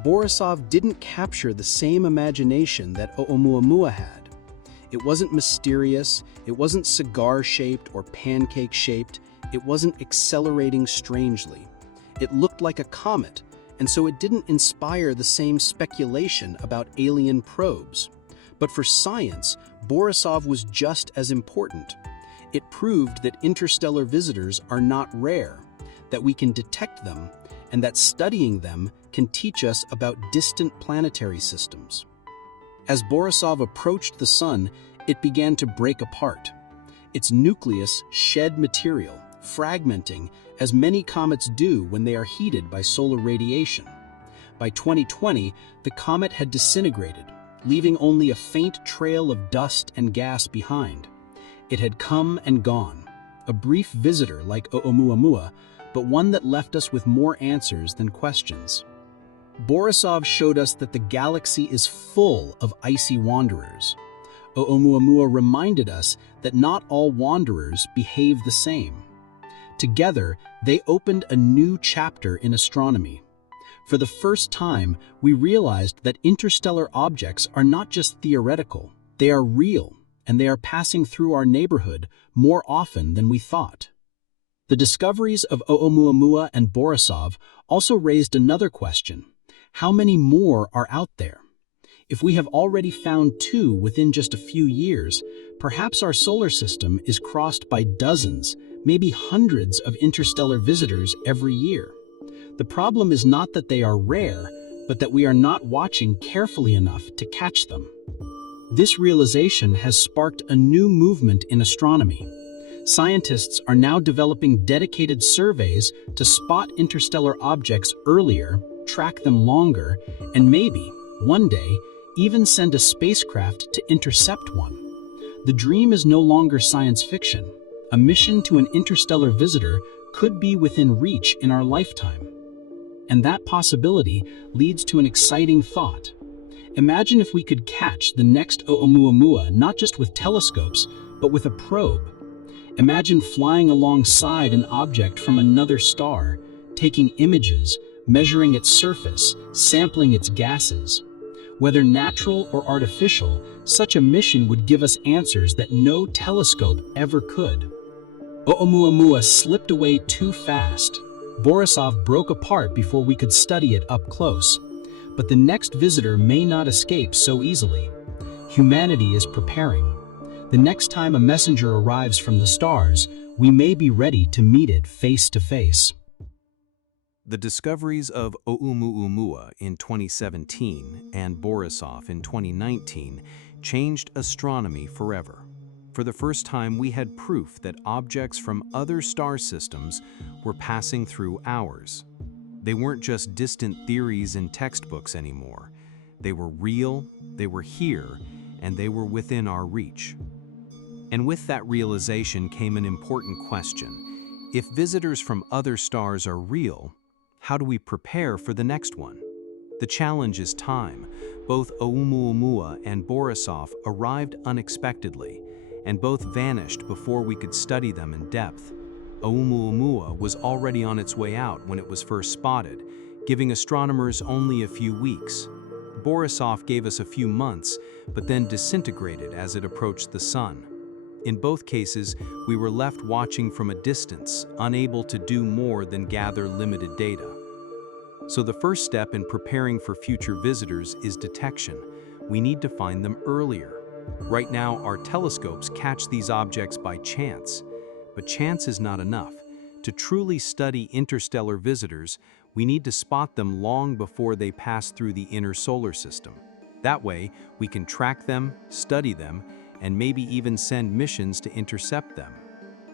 Borisov didn't capture the same imagination that Oumuamua had. It wasn't mysterious, it wasn't cigar-shaped or pancake-shaped, it wasn't accelerating strangely. It looked like a comet, and so it didn't inspire the same speculation about alien probes. But for science, Borisov was just as important. It proved that interstellar visitors are not rare, that we can detect them, and that studying them can teach us about distant planetary systems. As Borisov approached the Sun, it began to break apart. Its nucleus shed material, fragmenting, as many comets do when they are heated by solar radiation. By 2020, the comet had disintegrated, leaving only a faint trail of dust and gas behind. It had come and gone, a brief visitor like Oumuamua, but one that left us with more answers than questions. Borisov showed us that the galaxy is full of icy wanderers. Oumuamua reminded us that not all wanderers behave the same. Together, they opened a new chapter in astronomy. For the first time, we realized that interstellar objects are not just theoretical, they are real, and they are passing through our neighborhood more often than we thought. The discoveries of Oumuamua and Borisov also raised another question. How many more are out there? If we have already found two within just a few years, perhaps our solar system is crossed by dozens, maybe hundreds of interstellar visitors every year. The problem is not that they are rare, but that we are not watching carefully enough to catch them. This realization has sparked a new movement in astronomy. Scientists are now developing dedicated surveys to spot interstellar objects earlier, track them longer, and maybe, one day, even send a spacecraft to intercept one. The dream is no longer science fiction. A mission to an interstellar visitor could be within reach in our lifetime. And that possibility leads to an exciting thought. Imagine if we could catch the next Oumuamua not just with telescopes, but with a probe. Imagine flying alongside an object from another star, taking images, measuring its surface, sampling its gases. Whether natural or artificial, such a mission would give us answers that no telescope ever could. Oumuamua slipped away too fast. Borisov broke apart before we could study it up close. But the next visitor may not escape so easily. Humanity is preparing. The next time a messenger arrives from the stars, we may be ready to meet it face to face. The discoveries of Oumuamua in 2017 and Borisov in 2019 changed astronomy forever. For the first time, we had proof that objects from other star systems were passing through ours. They weren't just distant theories in textbooks anymore. They were real, they were here, and they were within our reach. And with that realization came an important question. If visitors from other stars are real, how do we prepare for the next one? The challenge is time. Both Oumuamua and Borisov arrived unexpectedly, and both vanished before we could study them in depth. Oumuamua was already on its way out when it was first spotted, giving astronomers only a few weeks. Borisov gave us a few months, but then disintegrated as it approached the sun. In both cases, we were left watching from a distance, unable to do more than gather limited data. So the first step in preparing for future visitors is detection. We need to find them earlier. Right now, our telescopes catch these objects by chance. But chance is not enough. To truly study interstellar visitors, we need to spot them long before they pass through the inner solar system. That way, we can track them, study them, and maybe even send missions to intercept them.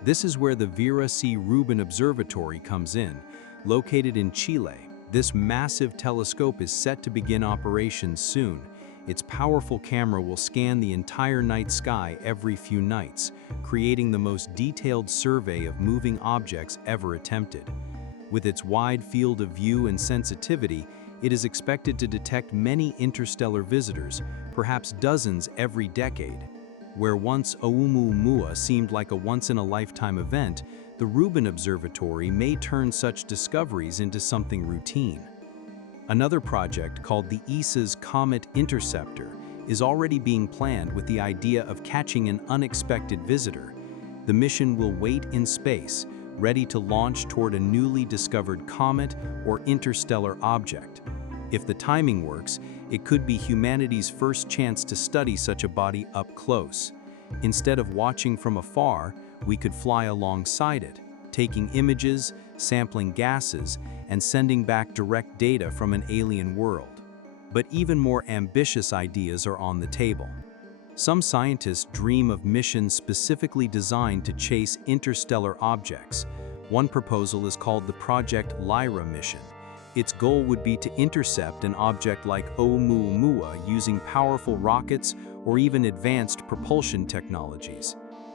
This is where the Vera C. Rubin Observatory comes in. Located in Chile, this massive telescope is set to begin operations soon. Its powerful camera will scan the entire night sky every few nights, creating the most detailed survey of moving objects ever attempted. With its wide field of view and sensitivity, it is expected to detect many interstellar visitors, perhaps dozens every decade. Where once Oumuamua seemed like a once-in-a-lifetime event, the Rubin Observatory may turn such discoveries into something routine. Another project called the ESA's Comet Interceptor is already being planned with the idea of catching an unexpected visitor. The mission will wait in space, ready to launch toward a newly discovered comet or interstellar object. If the timing works, it could be humanity's first chance to study such a body up close. Instead of watching from afar, we could fly alongside it, taking images, sampling gases, and sending back direct data from an alien world. But even more ambitious ideas are on the table. Some scientists dream of missions specifically designed to chase interstellar objects. One proposal is called the Project Lyra mission. Its goal would be to intercept an object like Oumuamua using powerful rockets or even advanced propulsion technologies.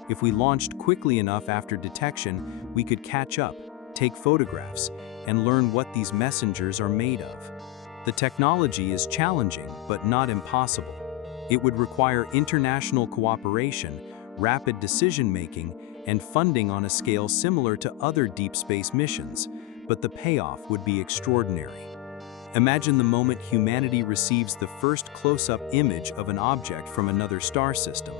If we launched quickly enough after detection, we could catch up, take photographs, and learn what these messengers are made of. The technology is challenging, but not impossible. It would require international cooperation, rapid decision-making, and funding on a scale similar to other deep space missions, but the payoff would be extraordinary. Imagine the moment humanity receives the first close-up image of an object from another star system.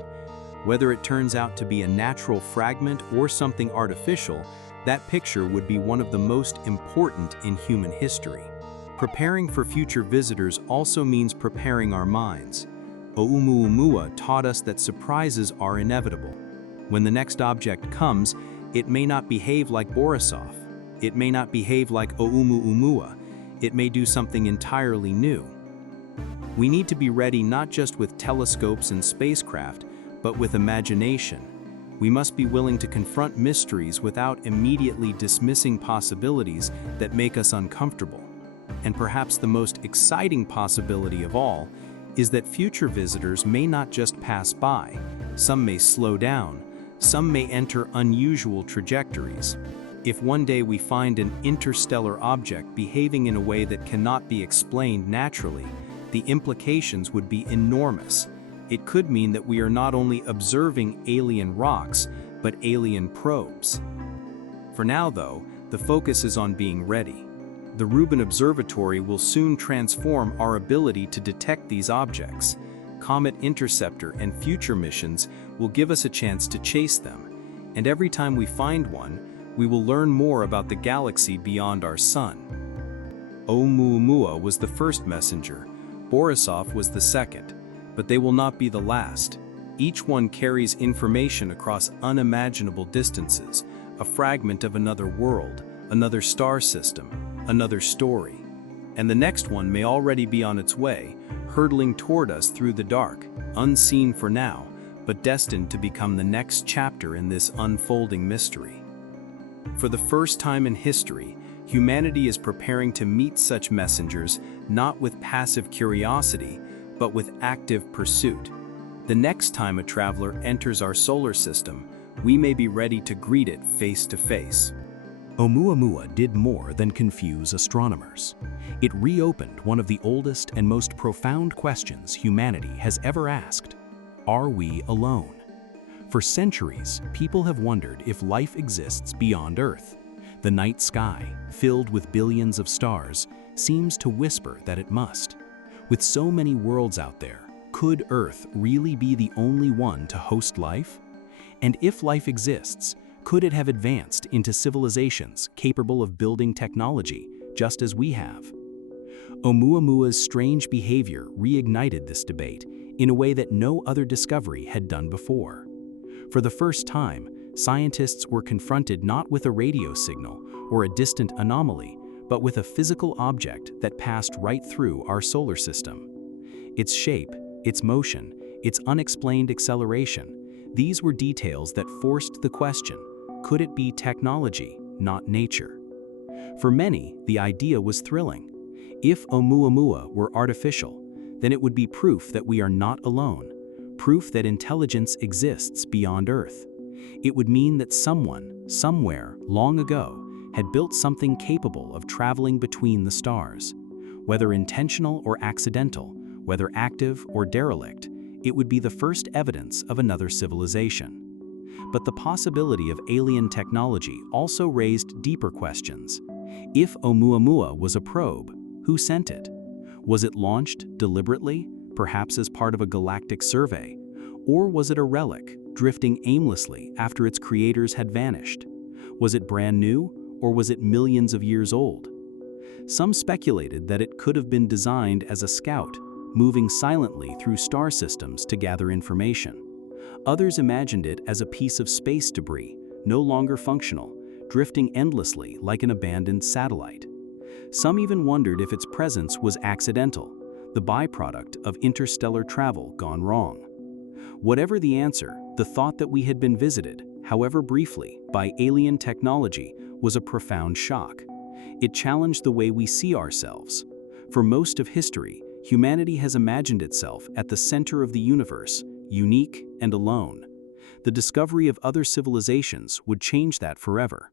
Whether it turns out to be a natural fragment or something artificial, that picture would be one of the most important in human history. Preparing for future visitors also means preparing our minds. Oumuamua taught us that surprises are inevitable. When the next object comes, it may not behave like Borisov. It may not behave like Oumuamua. It may do something entirely new. We need to be ready not just with telescopes and spacecraft, but with imagination. We must be willing to confront mysteries without immediately dismissing possibilities that make us uncomfortable. And perhaps the most exciting possibility of all is that future visitors may not just pass by. Some may slow down. Some may enter unusual trajectories. If one day we find an interstellar object behaving in a way that cannot be explained naturally, the implications would be enormous. It could mean that we are not only observing alien rocks, but alien probes. For now, though, the focus is on being ready. The Rubin Observatory will soon transform our ability to detect these objects. Comet Interceptor and future missions will give us a chance to chase them. And every time we find one, we will learn more about the galaxy beyond our sun. Oumuamua was the first messenger. Borisov was the second. But they will not be the last. Each one carries information across unimaginable distances, a fragment of another world, another star system, another story. And the next one may already be on its way, hurtling toward us through the dark, unseen for now, but destined to become the next chapter in this unfolding mystery. For the first time in history, humanity is preparing to meet such messengers not with passive curiosity, but with active pursuit. The next time a traveler enters our solar system, we may be ready to greet it face to face. Oumuamua did more than confuse astronomers. It reopened one of the oldest and most profound questions humanity has ever asked. Are we alone? For centuries, people have wondered if life exists beyond Earth. The night sky, filled with billions of stars, seems to whisper that it must. With so many worlds out there, could Earth really be the only one to host life? And if life exists, could it have advanced into civilizations capable of building technology, just as we have? Oumuamua's strange behavior reignited this debate in a way that no other discovery had done before. For the first time, scientists were confronted not with a radio signal or a distant anomaly, but with a physical object that passed right through our solar system. Its shape, its motion, its unexplained acceleration, these were details that forced the question, could it be technology, not nature? For many, the idea was thrilling. If Oumuamua were artificial, then it would be proof that we are not alone, proof that intelligence exists beyond Earth. It would mean that someone, somewhere, long ago, had built something capable of traveling between the stars. Whether intentional or accidental, whether active or derelict, It would be the first evidence of another civilization. But the possibility of alien technology also raised deeper questions. If Oumuamua was a probe, who sent it? Was it launched deliberately, perhaps as part of a galactic survey? Or was it a relic, drifting aimlessly after its creators had vanished? Was it brand new, or was it millions of years old? Some speculated that it could have been designed as a scout, moving silently through star systems to gather information. Others imagined it as a piece of space debris, no longer functional, drifting endlessly like an abandoned satellite. Some even wondered if its presence was accidental, the byproduct of interstellar travel gone wrong. Whatever the answer, the thought that we had been visited, however briefly, by alien technology was a profound shock. It challenged the way we see ourselves. For most of history, humanity has imagined itself at the center of the universe, unique and alone. The discovery of other civilizations would change that forever.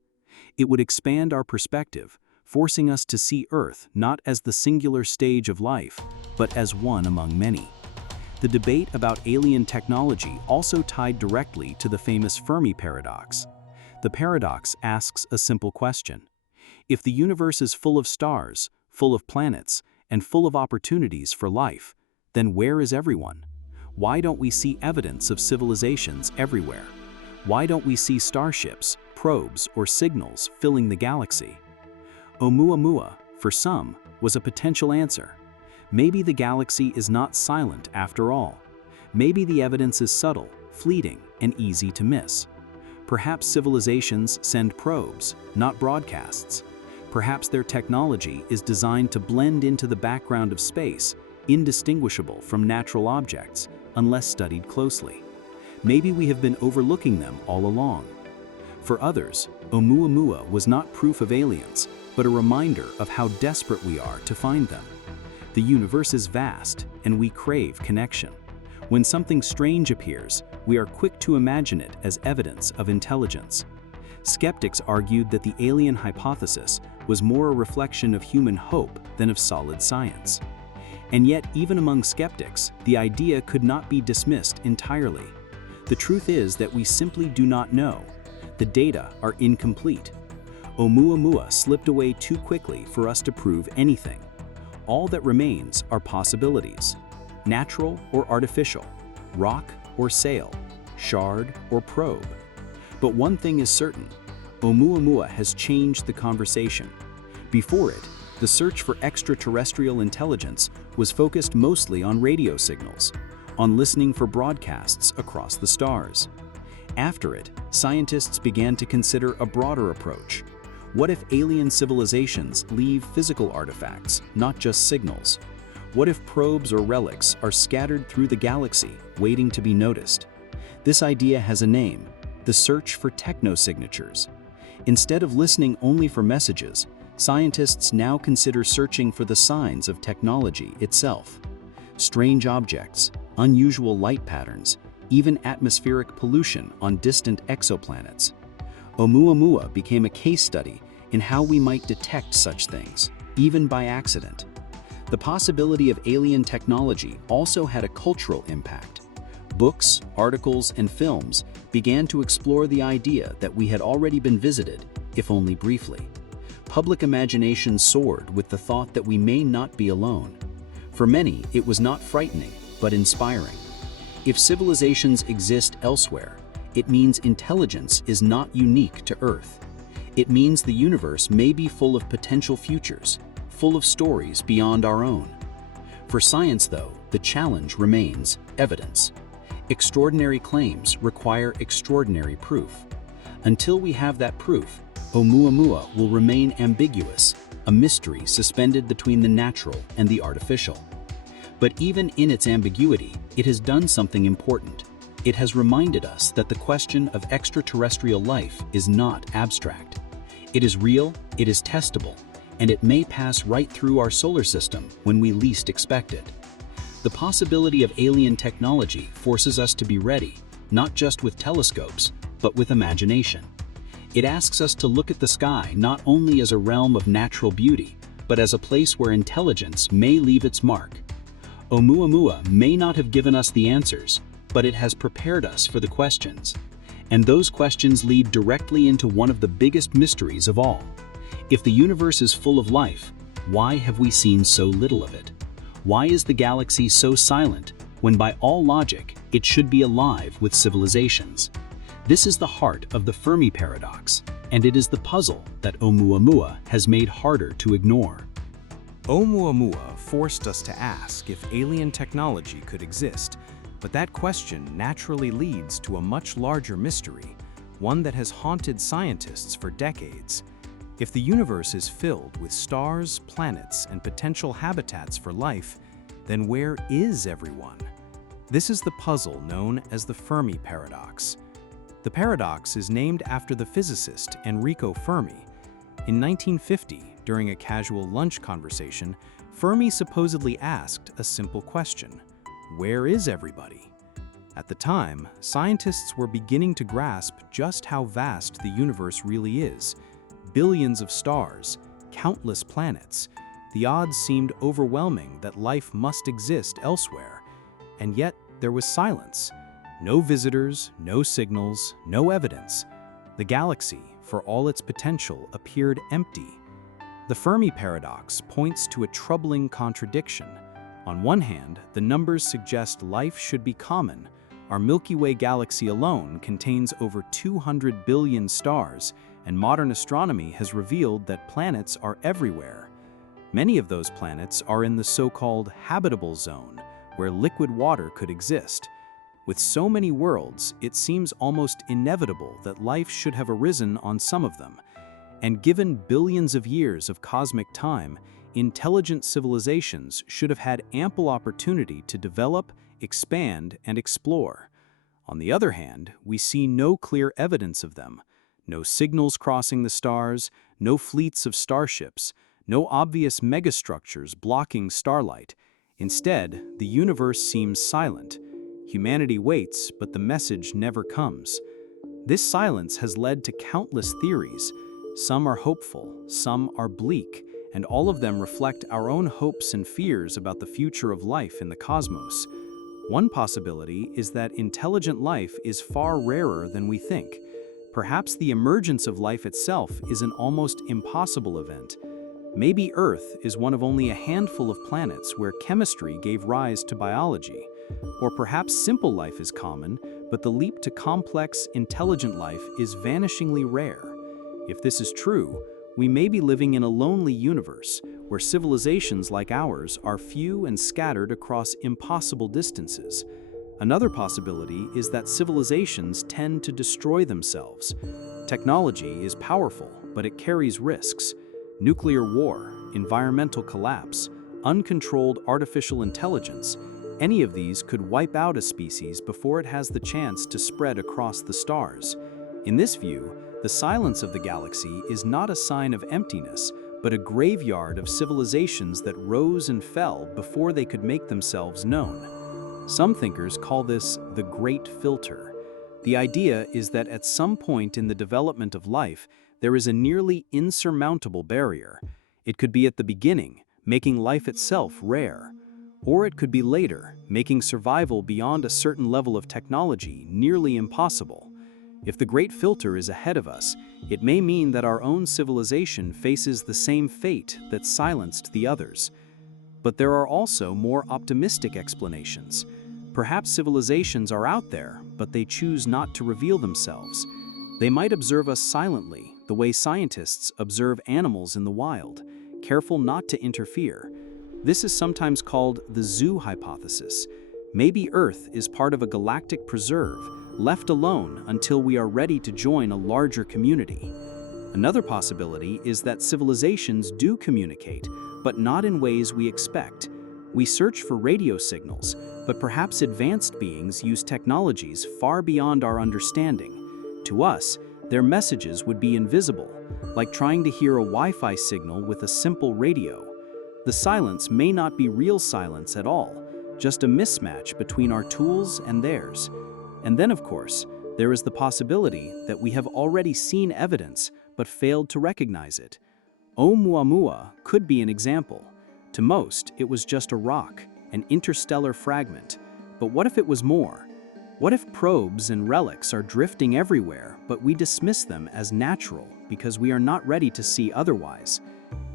It would expand our perspective, forcing us to see Earth not as the singular stage of life, but as one among many. The debate about alien technology also tied directly to the famous Fermi paradox. The paradox asks a simple question. If the universe is full of stars, full of planets, and full of opportunities for life, then where is everyone? Why don't we see evidence of civilizations everywhere? Why don't we see starships, probes, or signals filling the galaxy? Oumuamua, for some, was a potential answer. Maybe the galaxy is not silent after all. Maybe the evidence is subtle, fleeting, and easy to miss. Perhaps civilizations send probes, not broadcasts. Perhaps their technology is designed to blend into the background of space, indistinguishable from natural objects, unless studied closely. Maybe we have been overlooking them all along. For others, Oumuamua was not proof of aliens, but a reminder of how desperate we are to find them. The universe is vast, and we crave connection. When something strange appears, we are quick to imagine it as evidence of intelligence. Skeptics argued that the alien hypothesis was more a reflection of human hope than of solid science. And yet, even among skeptics, the idea could not be dismissed entirely. The truth is that we simply do not know. The data are incomplete. Oumuamua slipped away too quickly for us to prove anything. All that remains are possibilities: natural or artificial, rock or sail, shard or probe. But one thing is certain: Oumuamua has changed the conversation. Before it, the search for extraterrestrial intelligence was focused mostly on radio signals, on listening for broadcasts across the stars. After it, scientists began to consider a broader approach. What if alien civilizations leave physical artifacts, not just signals? What if probes or relics are scattered through the galaxy, waiting to be noticed? This idea has a name: the search for technosignatures. Instead of listening only for messages, scientists now consider searching for the signs of technology itself. Strange objects, unusual light patterns, even atmospheric pollution on distant exoplanets. Oumuamua became a case study in how we might detect such things, even by accident. The possibility of alien technology also had a cultural impact. Books, articles, and films began to explore the idea that we had already been visited, if only briefly. Public imagination soared with the thought that we may not be alone. For many, it was not frightening, but inspiring. If civilizations exist elsewhere, it means intelligence is not unique to Earth. It means the universe may be full of potential futures, full of stories beyond our own. For science, though, the challenge remains evidence. Extraordinary claims require extraordinary proof. Until we have that proof, Oumuamua will remain ambiguous, a mystery suspended between the natural and the artificial. But even in its ambiguity, it has done something important. It has reminded us that the question of extraterrestrial life is not abstract. It is real, it is testable, and it may pass right through our solar system when we least expect it. The possibility of alien technology forces us to be ready, not just with telescopes, but with imagination. It asks us to look at the sky not only as a realm of natural beauty, but as a place where intelligence may leave its mark. Oumuamua may not have given us the answers, but it has prepared us for the questions. And those questions lead directly into one of the biggest mysteries of all. If the universe is full of life, why have we seen so little of it? Why is the galaxy so silent when by all logic it should be alive with civilizations? This is the heart of the Fermi paradox, and it is the puzzle that Oumuamua has made harder to ignore. Oumuamua forced us to ask if alien technology could exist, but that question naturally leads to a much larger mystery, one that has haunted scientists for decades. If the universe is filled with stars, planets, and potential habitats for life, then where is everyone? This is the puzzle known as the Fermi paradox. The paradox is named after the physicist Enrico Fermi. In 1950, during a casual lunch conversation, Fermi supposedly asked a simple question: where is everybody? At the time, scientists were beginning to grasp just how vast the universe really is. Billions of stars, countless planets. The odds seemed overwhelming that life must exist elsewhere. And yet, there was silence. No visitors, no signals, no evidence. The galaxy, for all its potential, appeared empty. The Fermi paradox points to a troubling contradiction. On one hand, the numbers suggest life should be common. Our Milky Way galaxy alone contains over 200 billion stars, and modern astronomy has revealed that planets are everywhere. Many of those planets are in the so-called habitable zone, where liquid water could exist. With so many worlds, it seems almost inevitable that life should have arisen on some of them. And given billions of years of cosmic time, intelligent civilizations should have had ample opportunity to develop, expand, and explore. On the other hand, we see no clear evidence of them. No signals crossing the stars, no fleets of starships, no obvious megastructures blocking starlight. Instead, the universe seems silent. Humanity waits, but the message never comes. This silence has led to countless theories. Some are hopeful, some are bleak, and all of them reflect our own hopes and fears about the future of life in the cosmos. One possibility is that intelligent life is far rarer than we think. Perhaps the emergence of life itself is an almost impossible event. Maybe Earth is one of only a handful of planets where chemistry gave rise to biology. Or perhaps simple life is common, but the leap to complex, intelligent life is vanishingly rare. If this is true, we may be living in a lonely universe where civilizations like ours are few and scattered across impossible distances. Another possibility is that civilizations tend to destroy themselves. Technology is powerful, but it carries risks. Nuclear war, environmental collapse, uncontrolled artificial intelligence, any of these could wipe out a species before it has the chance to spread across the stars. In this view, the silence of the galaxy is not a sign of emptiness, but a graveyard of civilizations that rose and fell before they could make themselves known. Some thinkers call this the Great Filter. The idea is that at some point in the development of life, there is a nearly insurmountable barrier. It could be at the beginning, making life itself rare. Or it could be later, making survival beyond a certain level of technology nearly impossible. If the Great Filter is ahead of us, it may mean that our own civilization faces the same fate that silenced the others. But there are also more optimistic explanations. Perhaps civilizations are out there, but they choose not to reveal themselves. They might observe us silently, the way scientists observe animals in the wild, careful not to interfere. This is sometimes called the zoo hypothesis. Maybe Earth is part of a galactic preserve, left alone until we are ready to join a larger community. Another possibility is that civilizations do communicate, but not in ways we expect. We search for radio signals, but perhaps advanced beings use technologies far beyond our understanding. To us, their messages would be invisible, like trying to hear a Wi-Fi signal with a simple radio. The silence may not be real silence at all, just a mismatch between our tools and theirs. And then, of course, there is the possibility that we have already seen evidence but failed to recognize it. Oumuamua could be an example. To most, it was just a rock, an interstellar fragment. But what if it was more? What if probes and relics are drifting everywhere, but we dismiss them as natural because we are not ready to see otherwise?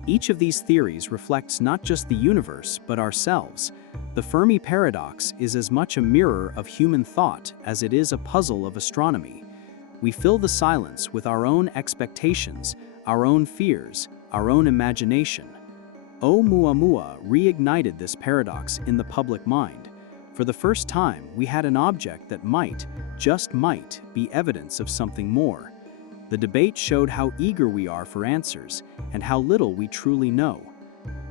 Each of these theories reflects not just the universe, but ourselves. The Fermi paradox is as much a mirror of human thought as it is a puzzle of astronomy. We fill the silence with our own expectations, our own fears, our own imagination. Oumuamua reignited this paradox in the public mind. For the first time, we had an object that might, just might, be evidence of something more. The debate showed how eager we are for answers and how little we truly know.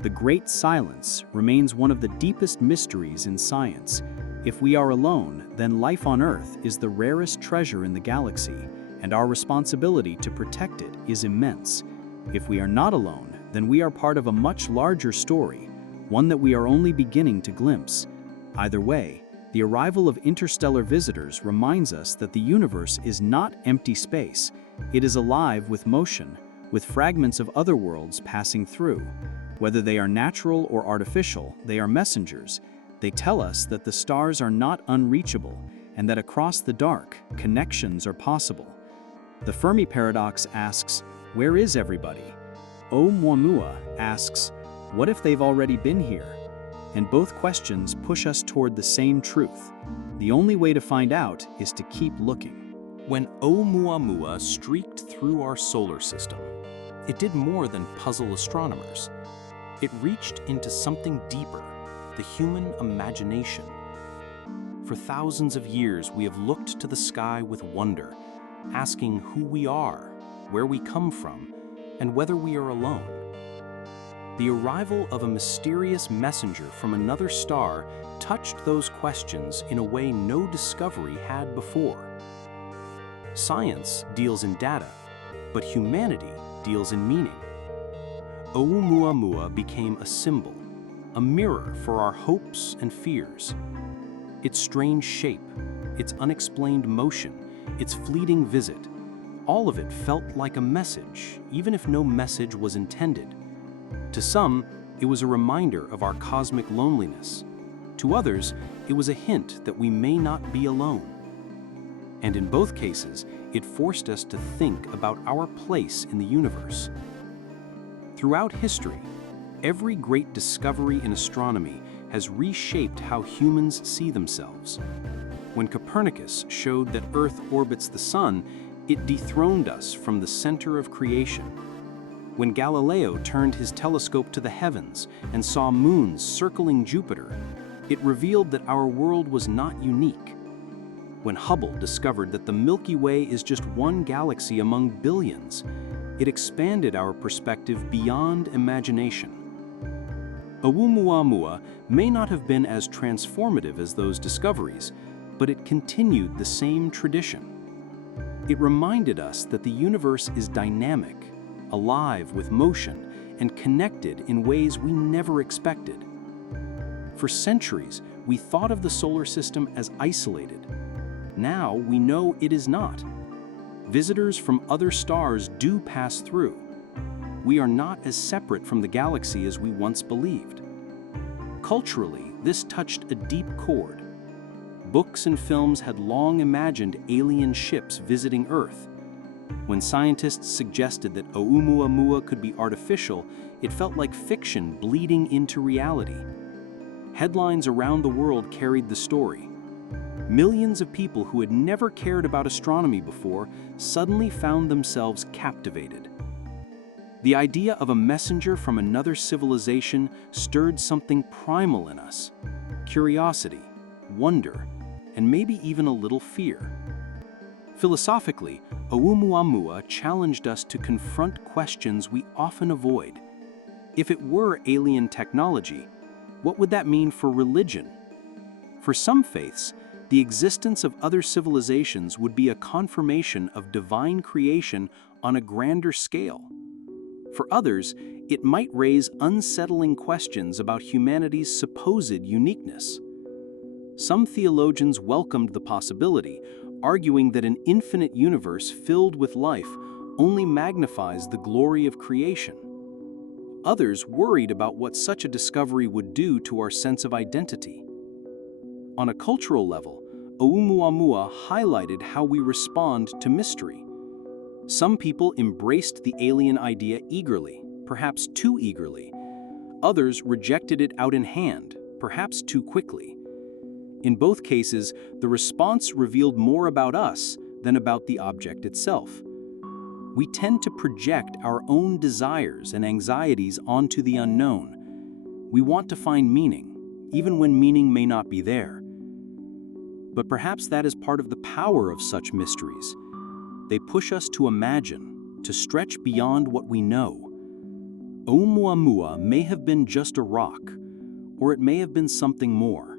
The great silence remains one of the deepest mysteries in science. If we are alone, then life on Earth is the rarest treasure in the galaxy, and our responsibility to protect it is immense. If we are not alone, then we are part of a much larger story, one that we are only beginning to glimpse. Either way, the arrival of interstellar visitors reminds us that the universe is not empty space. It is alive with motion, with fragments of other worlds passing through. Whether they are natural or artificial, they are messengers. They tell us that the stars are not unreachable and that across the dark, connections are possible. The Fermi paradox asks, where is everybody? Oumuamua asks, what if they've already been here? And both questions push us toward the same truth. The only way to find out is to keep looking. When Oumuamua streaked through our solar system, it did more than puzzle astronomers. It reached into something deeper, the human imagination. For thousands of years, we have looked to the sky with wonder, asking who we are, where we come from, and whether we are alone. The arrival of a mysterious messenger from another star touched those questions in a way no discovery had before. Science deals in data, but humanity deals in meaning. Oumuamua became a symbol, a mirror for our hopes and fears. Its strange shape, its unexplained motion, its fleeting visit, all of it felt like a message, even if no message was intended. To some, it was a reminder of our cosmic loneliness. To others, it was a hint that we may not be alone. And in both cases, it forced us to think about our place in the universe. Throughout history, every great discovery in astronomy has reshaped how humans see themselves. When Copernicus showed that Earth orbits the Sun, it dethroned us from the center of creation. When Galileo turned his telescope to the heavens and saw moons circling Jupiter, it revealed that our world was not unique. When Hubble discovered that the Milky Way is just one galaxy among billions, it expanded our perspective beyond imagination. Oumuamua may not have been as transformative as those discoveries, but it continued the same tradition. It reminded us that the universe is dynamic, alive with motion, and connected in ways we never expected. For centuries, we thought of the solar system as isolated. Now we know it is not. Visitors from other stars do pass through. We are not as separate from the galaxy as we once believed. Culturally, this touched a deep chord. Books and films had long imagined alien ships visiting Earth. When scientists suggested that Oumuamua could be artificial, it felt like fiction bleeding into reality. Headlines around the world carried the story. Millions of people who had never cared about astronomy before suddenly found themselves captivated. The idea of a messenger from another civilization stirred something primal in us: curiosity, wonder, and maybe even a little fear. Philosophically, Oumuamua challenged us to confront questions we often avoid. If it were alien technology, what would that mean for religion? For some faiths, the existence of other civilizations would be a confirmation of divine creation on a grander scale. For others, it might raise unsettling questions about humanity's supposed uniqueness. Some theologians welcomed the possibility, arguing that an infinite universe filled with life only magnifies the glory of creation. Others worried about what such a discovery would do to our sense of identity. On a cultural level, Oumuamua highlighted how we respond to mystery. Some people embraced the alien idea eagerly, perhaps too eagerly. Others rejected it out in hand, perhaps too quickly. In both cases, the response revealed more about us than about the object itself. We tend to project our own desires and anxieties onto the unknown. We want to find meaning, even when meaning may not be there. But perhaps that is part of the power of such mysteries. They push us to imagine, to stretch beyond what we know. Oumuamua may have been just a rock, or it may have been something more.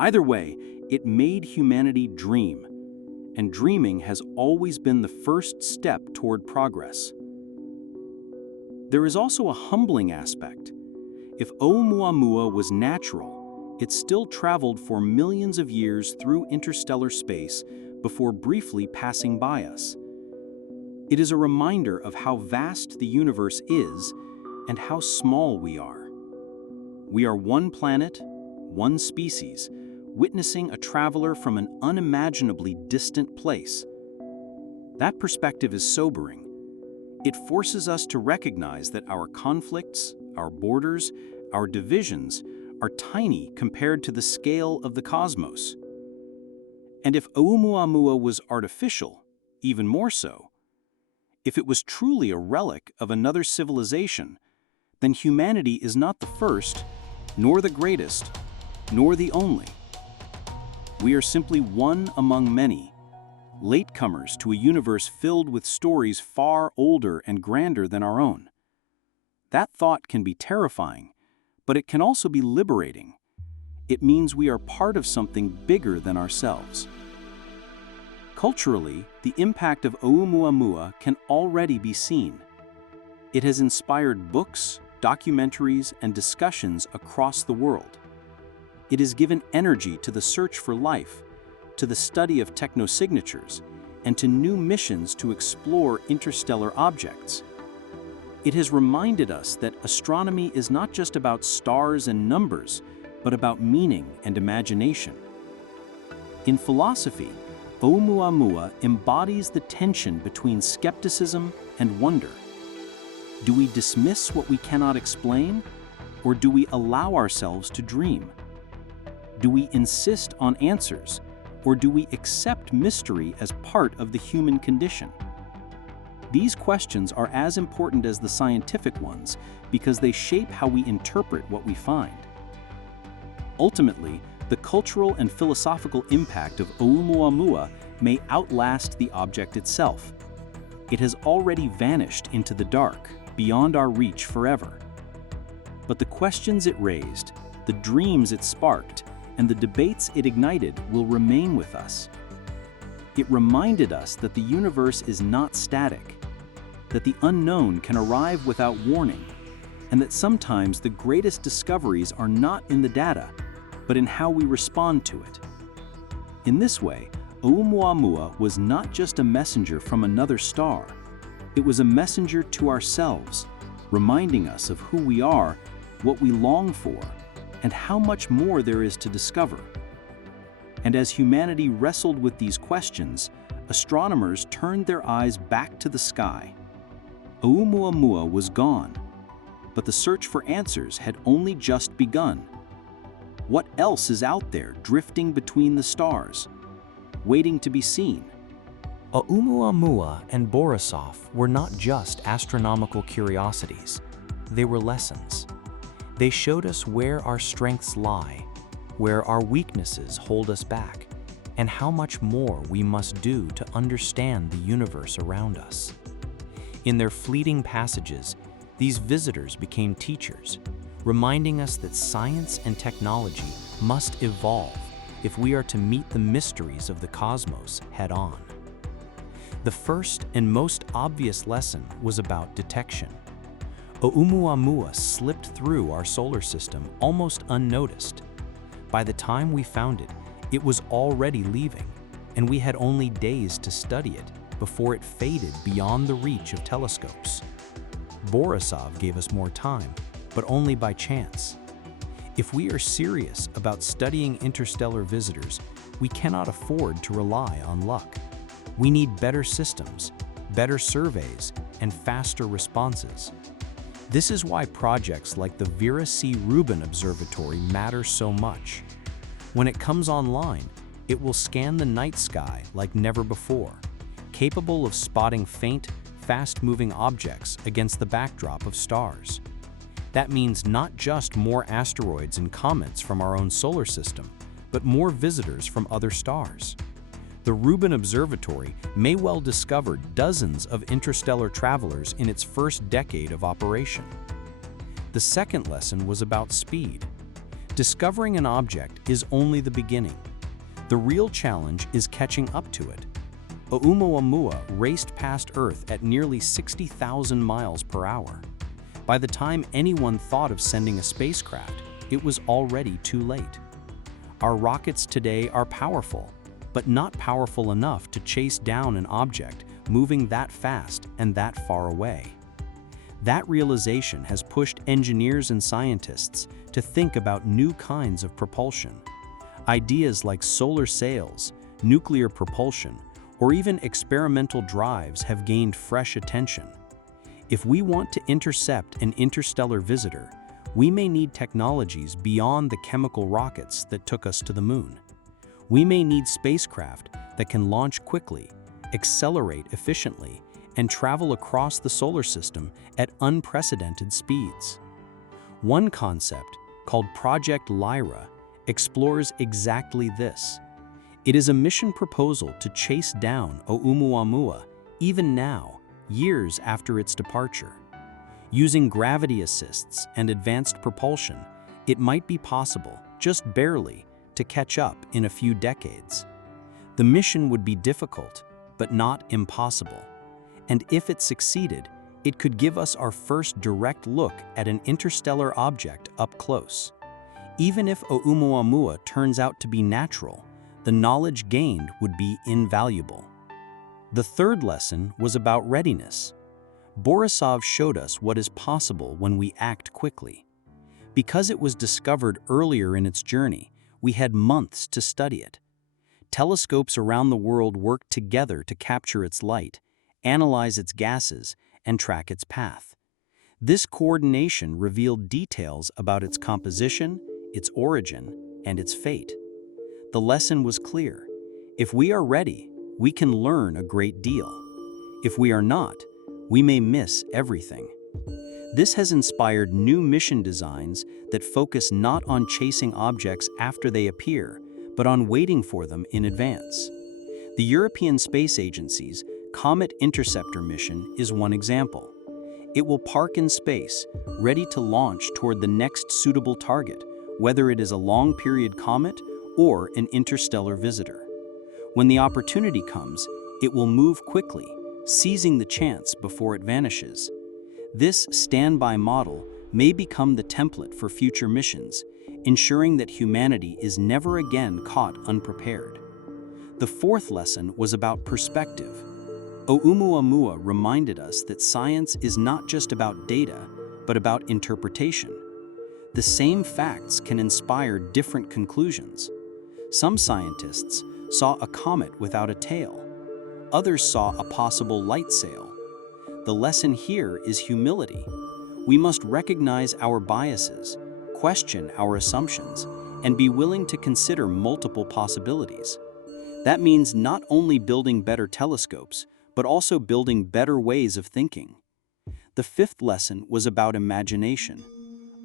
Either way, it made humanity dream, and dreaming has always been the first step toward progress. There is also a humbling aspect. If Oumuamua was natural, it still traveled for millions of years through interstellar space before briefly passing by us. It is a reminder of how vast the universe is and how small we are. We are one planet, one species, witnessing a traveler from an unimaginably distant place. That perspective is sobering. It forces us to recognize that our conflicts, our borders, our divisions are tiny compared to the scale of the cosmos. And if Oumuamua was artificial, even more so. If it was truly a relic of another civilization, then humanity is not the first, nor the greatest, nor the only. We are simply one among many, latecomers to a universe filled with stories far older and grander than our own. That thought can be terrifying, but it can also be liberating. It means we are part of something bigger than ourselves. Culturally, the impact of Oumuamua can already be seen. It has inspired books, documentaries, and discussions across the world. It has given energy to the search for life, to the study of technosignatures, and to new missions to explore interstellar objects. It has reminded us that astronomy is not just about stars and numbers, but about meaning and imagination. In philosophy, Oumuamua embodies the tension between skepticism and wonder. Do we dismiss what we cannot explain, or do we allow ourselves to dream? Do we insist on answers, or do we accept mystery as part of the human condition? These questions are as important as the scientific ones because they shape how we interpret what we find. Ultimately, the cultural and philosophical impact of Oumuamua may outlast the object itself. It has already vanished into the dark, beyond our reach forever. But the questions it raised, the dreams it sparked, and the debates it ignited will remain with us. It reminded us that the universe is not static, that the unknown can arrive without warning, and that sometimes the greatest discoveries are not in the data, but in how we respond to it. In this way, Oumuamua was not just a messenger from another star. It was a messenger to ourselves, reminding us of who we are, what we long for, and how much more there is to discover. And as humanity wrestled with these questions, astronomers turned their eyes back to the sky. Oumuamua was gone, but the search for answers had only just begun. What else is out there drifting between the stars, waiting to be seen? Oumuamua and Borisov were not just astronomical curiosities, they were lessons. They showed us where our strengths lie, where our weaknesses hold us back, and how much more we must do to understand the universe around us. In their fleeting passages, these visitors became teachers, reminding us that science and technology must evolve if we are to meet the mysteries of the cosmos head-on. The first and most obvious lesson was about detection. Oumuamua slipped through our solar system almost unnoticed. By the time we found it, it was already leaving, and we had only days to study it before it faded beyond the reach of telescopes. Borisov gave us more time, but only by chance. If we are serious about studying interstellar visitors, we cannot afford to rely on luck. We need better systems, better surveys, and faster responses. This is why projects like the Vera C. Rubin Observatory matter so much. When it comes online, it will scan the night sky like never before, capable of spotting faint, fast-moving objects against the backdrop of stars. That means not just more asteroids and comets from our own solar system, but more visitors from other stars. The Rubin Observatory may well discover dozens of interstellar travelers in its first decade of operation. The second lesson was about speed. Discovering an object is only the beginning. The real challenge is catching up to it. Oumuamua raced past Earth at nearly 60,000 miles per hour. By the time anyone thought of sending a spacecraft, it was already too late. Our rockets today are powerful, but not powerful enough to chase down an object moving that fast and that far away. That realization has pushed engineers and scientists to think about new kinds of propulsion. Ideas like solar sails, nuclear propulsion, or even experimental drives have gained fresh attention. If we want to intercept an interstellar visitor, we may need technologies beyond the chemical rockets that took us to the moon. We may need spacecraft that can launch quickly, accelerate efficiently, and travel across the solar system at unprecedented speeds. One concept, called Project Lyra, explores exactly this. It is a mission proposal to chase down Oumuamua, even now, years after its departure. Using gravity assists and advanced propulsion, it might be possible, just barely, to catch up in a few decades. The mission would be difficult, but not impossible. And if it succeeded, it could give us our first direct look at an interstellar object up close. Even if Oumuamua turns out to be natural, the knowledge gained would be invaluable. The third lesson was about readiness. Borisov showed us what is possible when we act quickly. Because it was discovered earlier in its journey, we had months to study it. Telescopes around the world worked together to capture its light, analyze its gases, and track its path. This coordination revealed details about its composition, its origin, and its fate. The lesson was clear. If we are ready, we can learn a great deal. If we are not, we may miss everything. This has inspired new mission designs that focus not on chasing objects after they appear, but on waiting for them in advance. The European Space Agency's Comet Interceptor mission is one example. It will park in space, ready to launch toward the next suitable target, whether it is a long-period comet or an interstellar visitor. When the opportunity comes, it will move quickly, seizing the chance before it vanishes. This standby model may become the template for future missions, ensuring that humanity is never again caught unprepared. The fourth lesson was about perspective. Oumuamua reminded us that science is not just about data, but about interpretation. The same facts can inspire different conclusions. Some scientists saw a comet without a tail. Others saw a possible light sail. The lesson here is humility. We must recognize our biases, question our assumptions, and be willing to consider multiple possibilities. That means not only building better telescopes, but also building better ways of thinking. The fifth lesson was about imagination.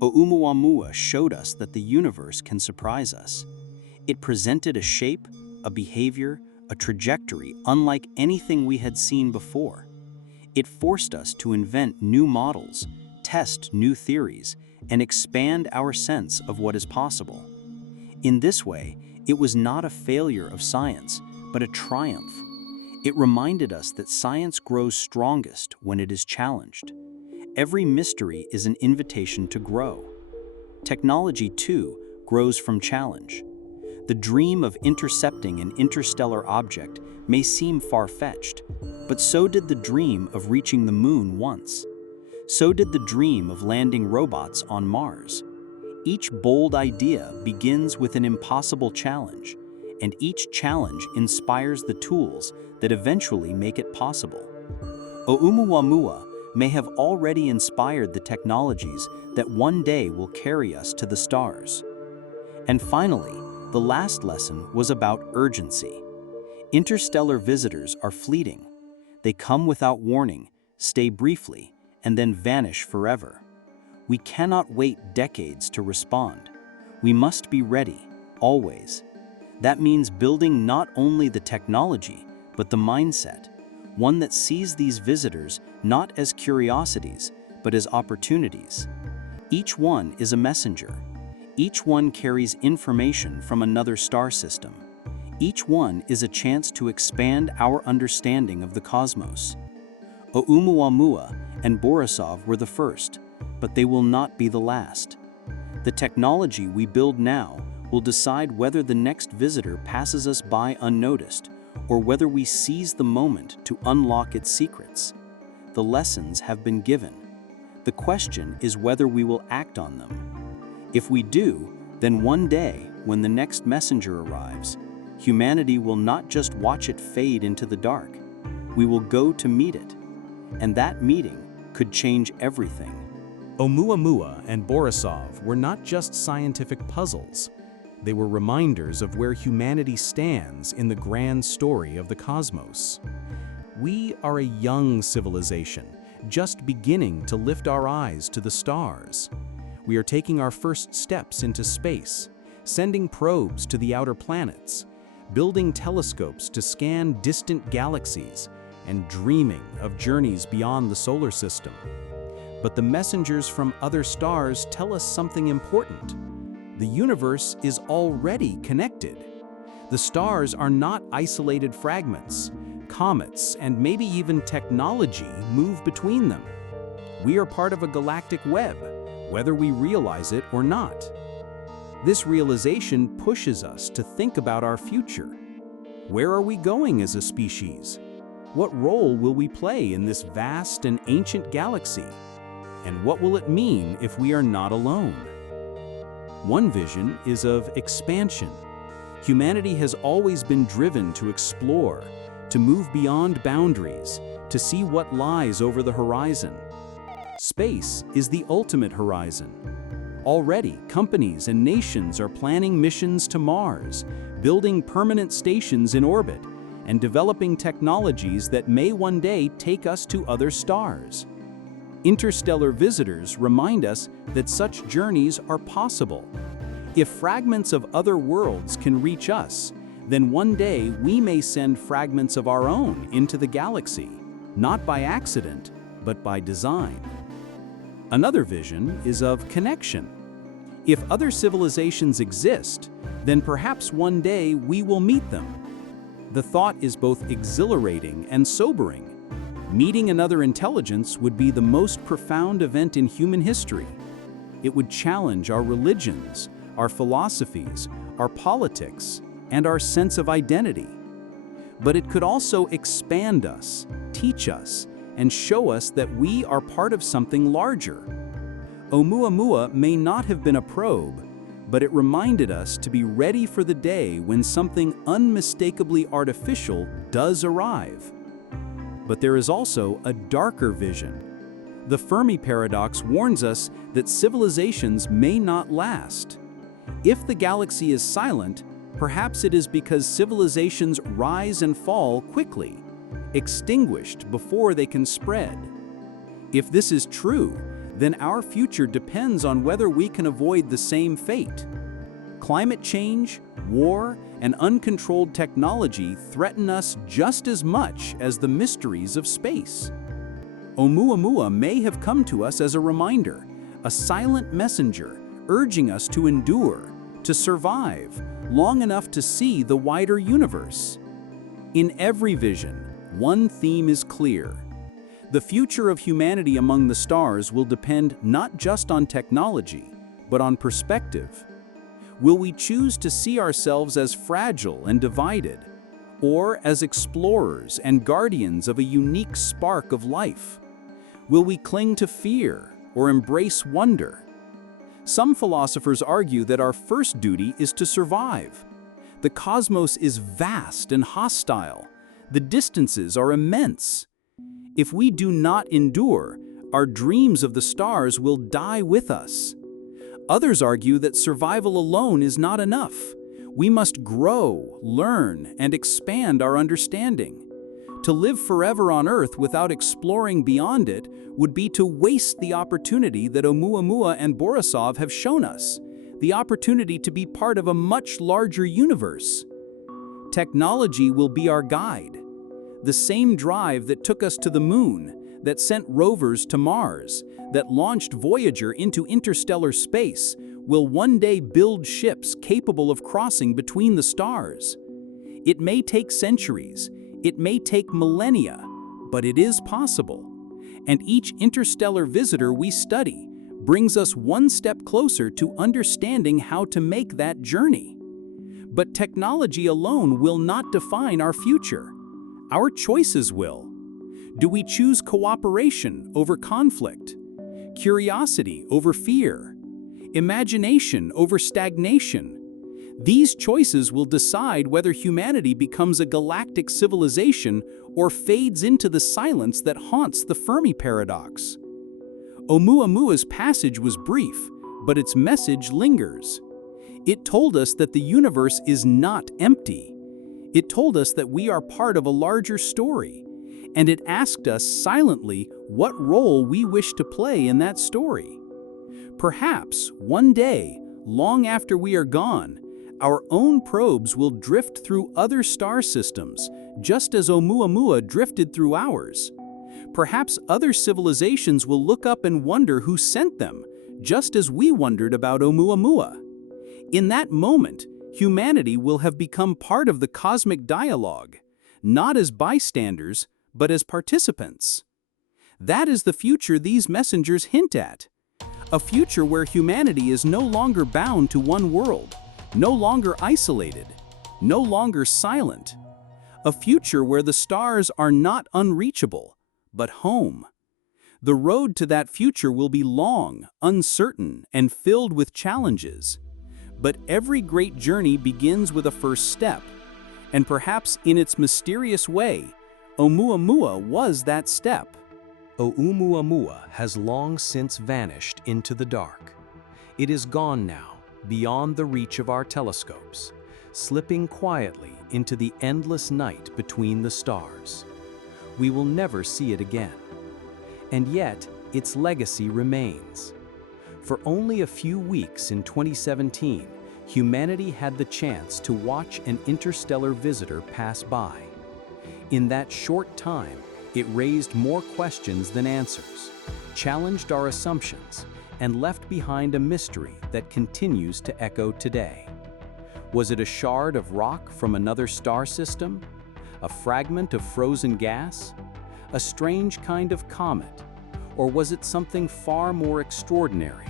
Oumuamua showed us that the universe can surprise us. It presented a shape, a behavior, a trajectory unlike anything we had seen before. It forced us to invent new models, test new theories, and expand our sense of what is possible. In this way, it was not a failure of science, but a triumph. It reminded us that science grows strongest when it is challenged. Every mystery is an invitation to grow. Technology, too, grows from challenge. The dream of intercepting an interstellar object may seem far-fetched, but so did the dream of reaching the moon once. So did the dream of landing robots on Mars. Each bold idea begins with an impossible challenge, and each challenge inspires the tools that eventually make it possible. Oumuamua may have already inspired the technologies that one day will carry us to the stars. And finally, the last lesson was about urgency. Interstellar visitors are fleeting. They come without warning, stay briefly, and then vanish forever. We cannot wait decades to respond. We must be ready, always. That means building not only the technology, but the mindset, one that sees these visitors not as curiosities, but as opportunities. Each one is a messenger. Each one carries information from another star system. Each one is a chance to expand our understanding of the cosmos. Oumuamua and Borisov were the first, but they will not be the last. The technology we build now will decide whether the next visitor passes us by unnoticed, or whether we seize the moment to unlock its secrets. The lessons have been given. The question is whether we will act on them. If we do, then one day, when the next messenger arrives, humanity will not just watch it fade into the dark. We will go to meet it. And that meeting could change everything. Oumuamua and Borisov were not just scientific puzzles. They were reminders of where humanity stands in the grand story of the cosmos. We are a young civilization, just beginning to lift our eyes to the stars. We are taking our first steps into space, sending probes to the outer planets, building telescopes to scan distant galaxies, and dreaming of journeys beyond the solar system. But the messengers from other stars tell us something important. The universe is already connected. The stars are not isolated fragments. Comets and maybe even technology move between them. We are part of a galactic web, whether we realize it or not. This realization pushes us to think about our future. Where are we going as a species? What role will we play in this vast and ancient galaxy? And what will it mean if we are not alone? One vision is of expansion. Humanity has always been driven to explore, to move beyond boundaries, to see what lies over the horizon. Space is the ultimate horizon. Already, companies and nations are planning missions to Mars, building permanent stations in orbit, and developing technologies that may one day take us to other stars. Interstellar visitors remind us that such journeys are possible. If fragments of other worlds can reach us, then one day we may send fragments of our own into the galaxy, not by accident, but by design. Another vision is of connection. If other civilizations exist, then perhaps one day we will meet them. The thought is both exhilarating and sobering. Meeting another intelligence would be the most profound event in human history. It would challenge our religions, our philosophies, our politics, and our sense of identity. But it could also expand us, teach us, and show us that we are part of something larger. Oumuamua may not have been a probe, but it reminded us to be ready for the day when something unmistakably artificial does arrive. But there is also a darker vision. The Fermi paradox warns us that civilizations may not last. If the galaxy is silent, perhaps it is because civilizations rise and fall quickly, extinguished before they can spread. If this is true, then our future depends on whether we can avoid the same fate. Climate change, war, and uncontrolled technology threaten us just as much as the mysteries of space. Oumuamua may have come to us as a reminder, a silent messenger urging us to endure, to survive, long enough to see the wider universe. In every vision, one theme is clear. The future of humanity among the stars will depend not just on technology, but on perspective. Will we choose to see ourselves as fragile and divided, or as explorers and guardians of a unique spark of life? Will we cling to fear or embrace wonder? Some philosophers argue that our first duty is to survive. The cosmos is vast and hostile. The distances are immense. If we do not endure, our dreams of the stars will die with us. Others argue that survival alone is not enough. We must grow, learn, and expand our understanding. To live forever on Earth without exploring beyond it would be to waste the opportunity that Oumuamua and Borisov have shown us, the opportunity to be part of a much larger universe. Technology will be our guide. The same drive that took us to the moon, that sent rovers to Mars, that launched Voyager into interstellar space, will one day build ships capable of crossing between the stars. It may take centuries, it may take millennia, but it is possible. And each interstellar visitor we study brings us one step closer to understanding how to make that journey. But technology alone will not define our future. Our choices will. Do we choose cooperation over conflict? Curiosity over fear? Imagination over stagnation? These choices will decide whether humanity becomes a galactic civilization or fades into the silence that haunts the Fermi paradox. Oumuamua's passage was brief, but its message lingers. It told us that the universe is not empty. It told us that we are part of a larger story, and it asked us silently what role we wish to play in that story. Perhaps one day, long after we are gone, our own probes will drift through other star systems, just as Oumuamua drifted through ours. Perhaps other civilizations will look up and wonder who sent them, just as we wondered about Oumuamua. In that moment, humanity will have become part of the cosmic dialogue, not as bystanders, but as participants. That is the future these messengers hint at. A future where humanity is no longer bound to one world, no longer isolated, no longer silent. A future where the stars are not unreachable, but home. The road to that future will be long, uncertain, and filled with challenges. But every great journey begins with a first step, and perhaps in its mysterious way, Oumuamua was that step. Oumuamua has long since vanished into the dark. It is gone now, beyond the reach of our telescopes, slipping quietly into the endless night between the stars. We will never see it again. And yet, its legacy remains. For only a few weeks in 2017, humanity had the chance to watch an interstellar visitor pass by. In that short time, it raised more questions than answers, challenged our assumptions, and left behind a mystery that continues to echo today. Was it a shard of rock from another star system? A fragment of frozen gas? A strange kind of comet? Or was it something far more extraordinary?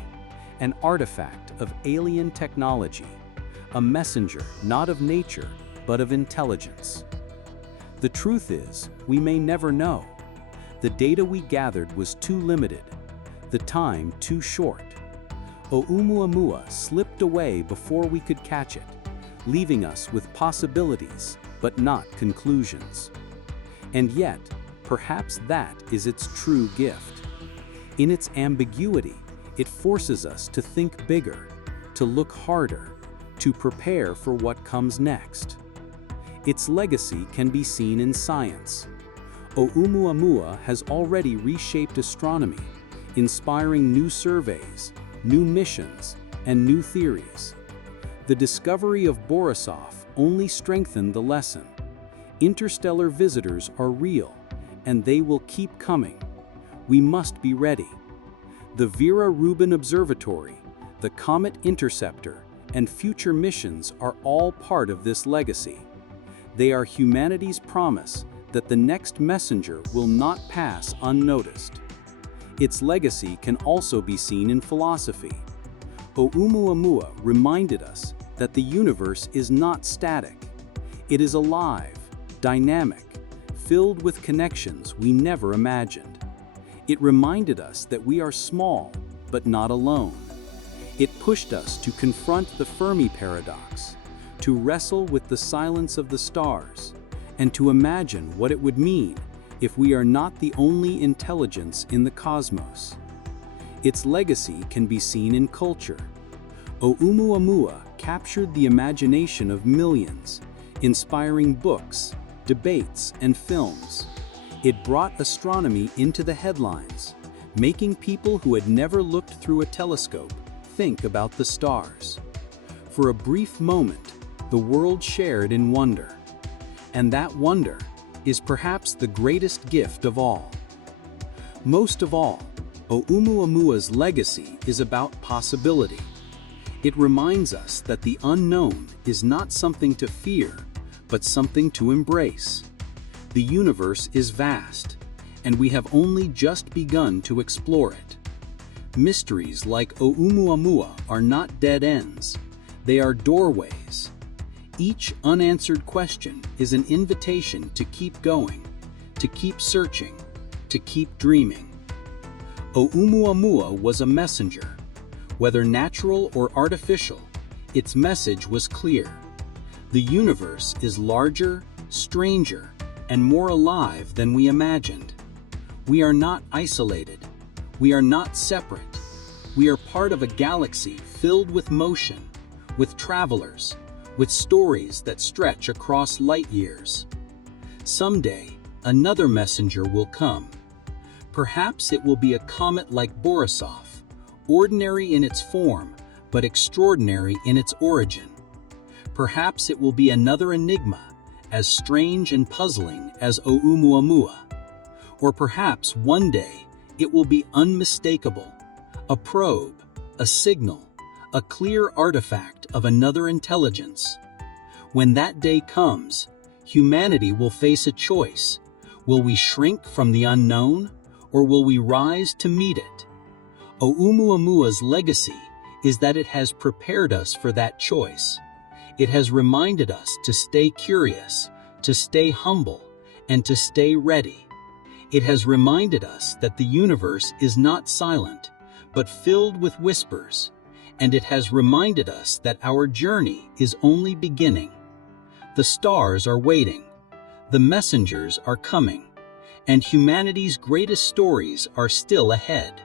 An artifact of alien technology, a messenger not of nature, but of intelligence. The truth is, we may never know. The data we gathered was too limited, the time too short. Oumuamua slipped away before we could catch it, leaving us with possibilities, but not conclusions. And yet, perhaps that is its true gift. In its ambiguity, it forces us to think bigger, to look harder, to prepare for what comes next. Its legacy can be seen in science. Oumuamua has already reshaped astronomy, inspiring new surveys, new missions, and new theories. The discovery of Borisov only strengthened the lesson. Interstellar visitors are real, and they will keep coming. We must be ready. The Vera Rubin Observatory, the Comet Interceptor, and future missions are all part of this legacy. They are humanity's promise that the next messenger will not pass unnoticed. Its legacy can also be seen in philosophy. Oumuamua reminded us that the universe is not static. It is alive, dynamic, filled with connections we never imagined. It reminded us that we are small, but not alone. It pushed us to confront the Fermi paradox, to wrestle with the silence of the stars, and to imagine what it would mean if we are not the only intelligence in the cosmos. Its legacy can be seen in culture. Oumuamua captured the imagination of millions, inspiring books, debates, and films. It brought astronomy into the headlines, making people who had never looked through a telescope think about the stars. For a brief moment, the world shared in wonder. And that wonder is perhaps the greatest gift of all. Most of all, Oumuamua's legacy is about possibility. It reminds us that the unknown is not something to fear, but something to embrace. The universe is vast, and we have only just begun to explore it. Mysteries like Oumuamua are not dead ends, they are doorways. Each unanswered question is an invitation to keep going, to keep searching, to keep dreaming. Oumuamua was a messenger. Whether natural or artificial, its message was clear. The universe is larger, stranger, and more alive than we imagined. We are not isolated. We are not separate. We are part of a galaxy filled with motion, with travelers, with stories that stretch across light years. Someday, another messenger will come. Perhaps it will be a comet like Borisov, ordinary in its form, but extraordinary in its origin. Perhaps it will be another enigma, as strange and puzzling as Oumuamua. Or perhaps one day it will be unmistakable, a probe, a signal, a clear artifact of another intelligence. When that day comes, humanity will face a choice. Will we shrink from the unknown, or will we rise to meet it? Oumuamua's legacy is that it has prepared us for that choice. It has reminded us to stay curious, to stay humble, and to stay ready. It has reminded us that the universe is not silent, but filled with whispers. And it has reminded us that our journey is only beginning. The stars are waiting, the messengers are coming, and humanity's greatest stories are still ahead.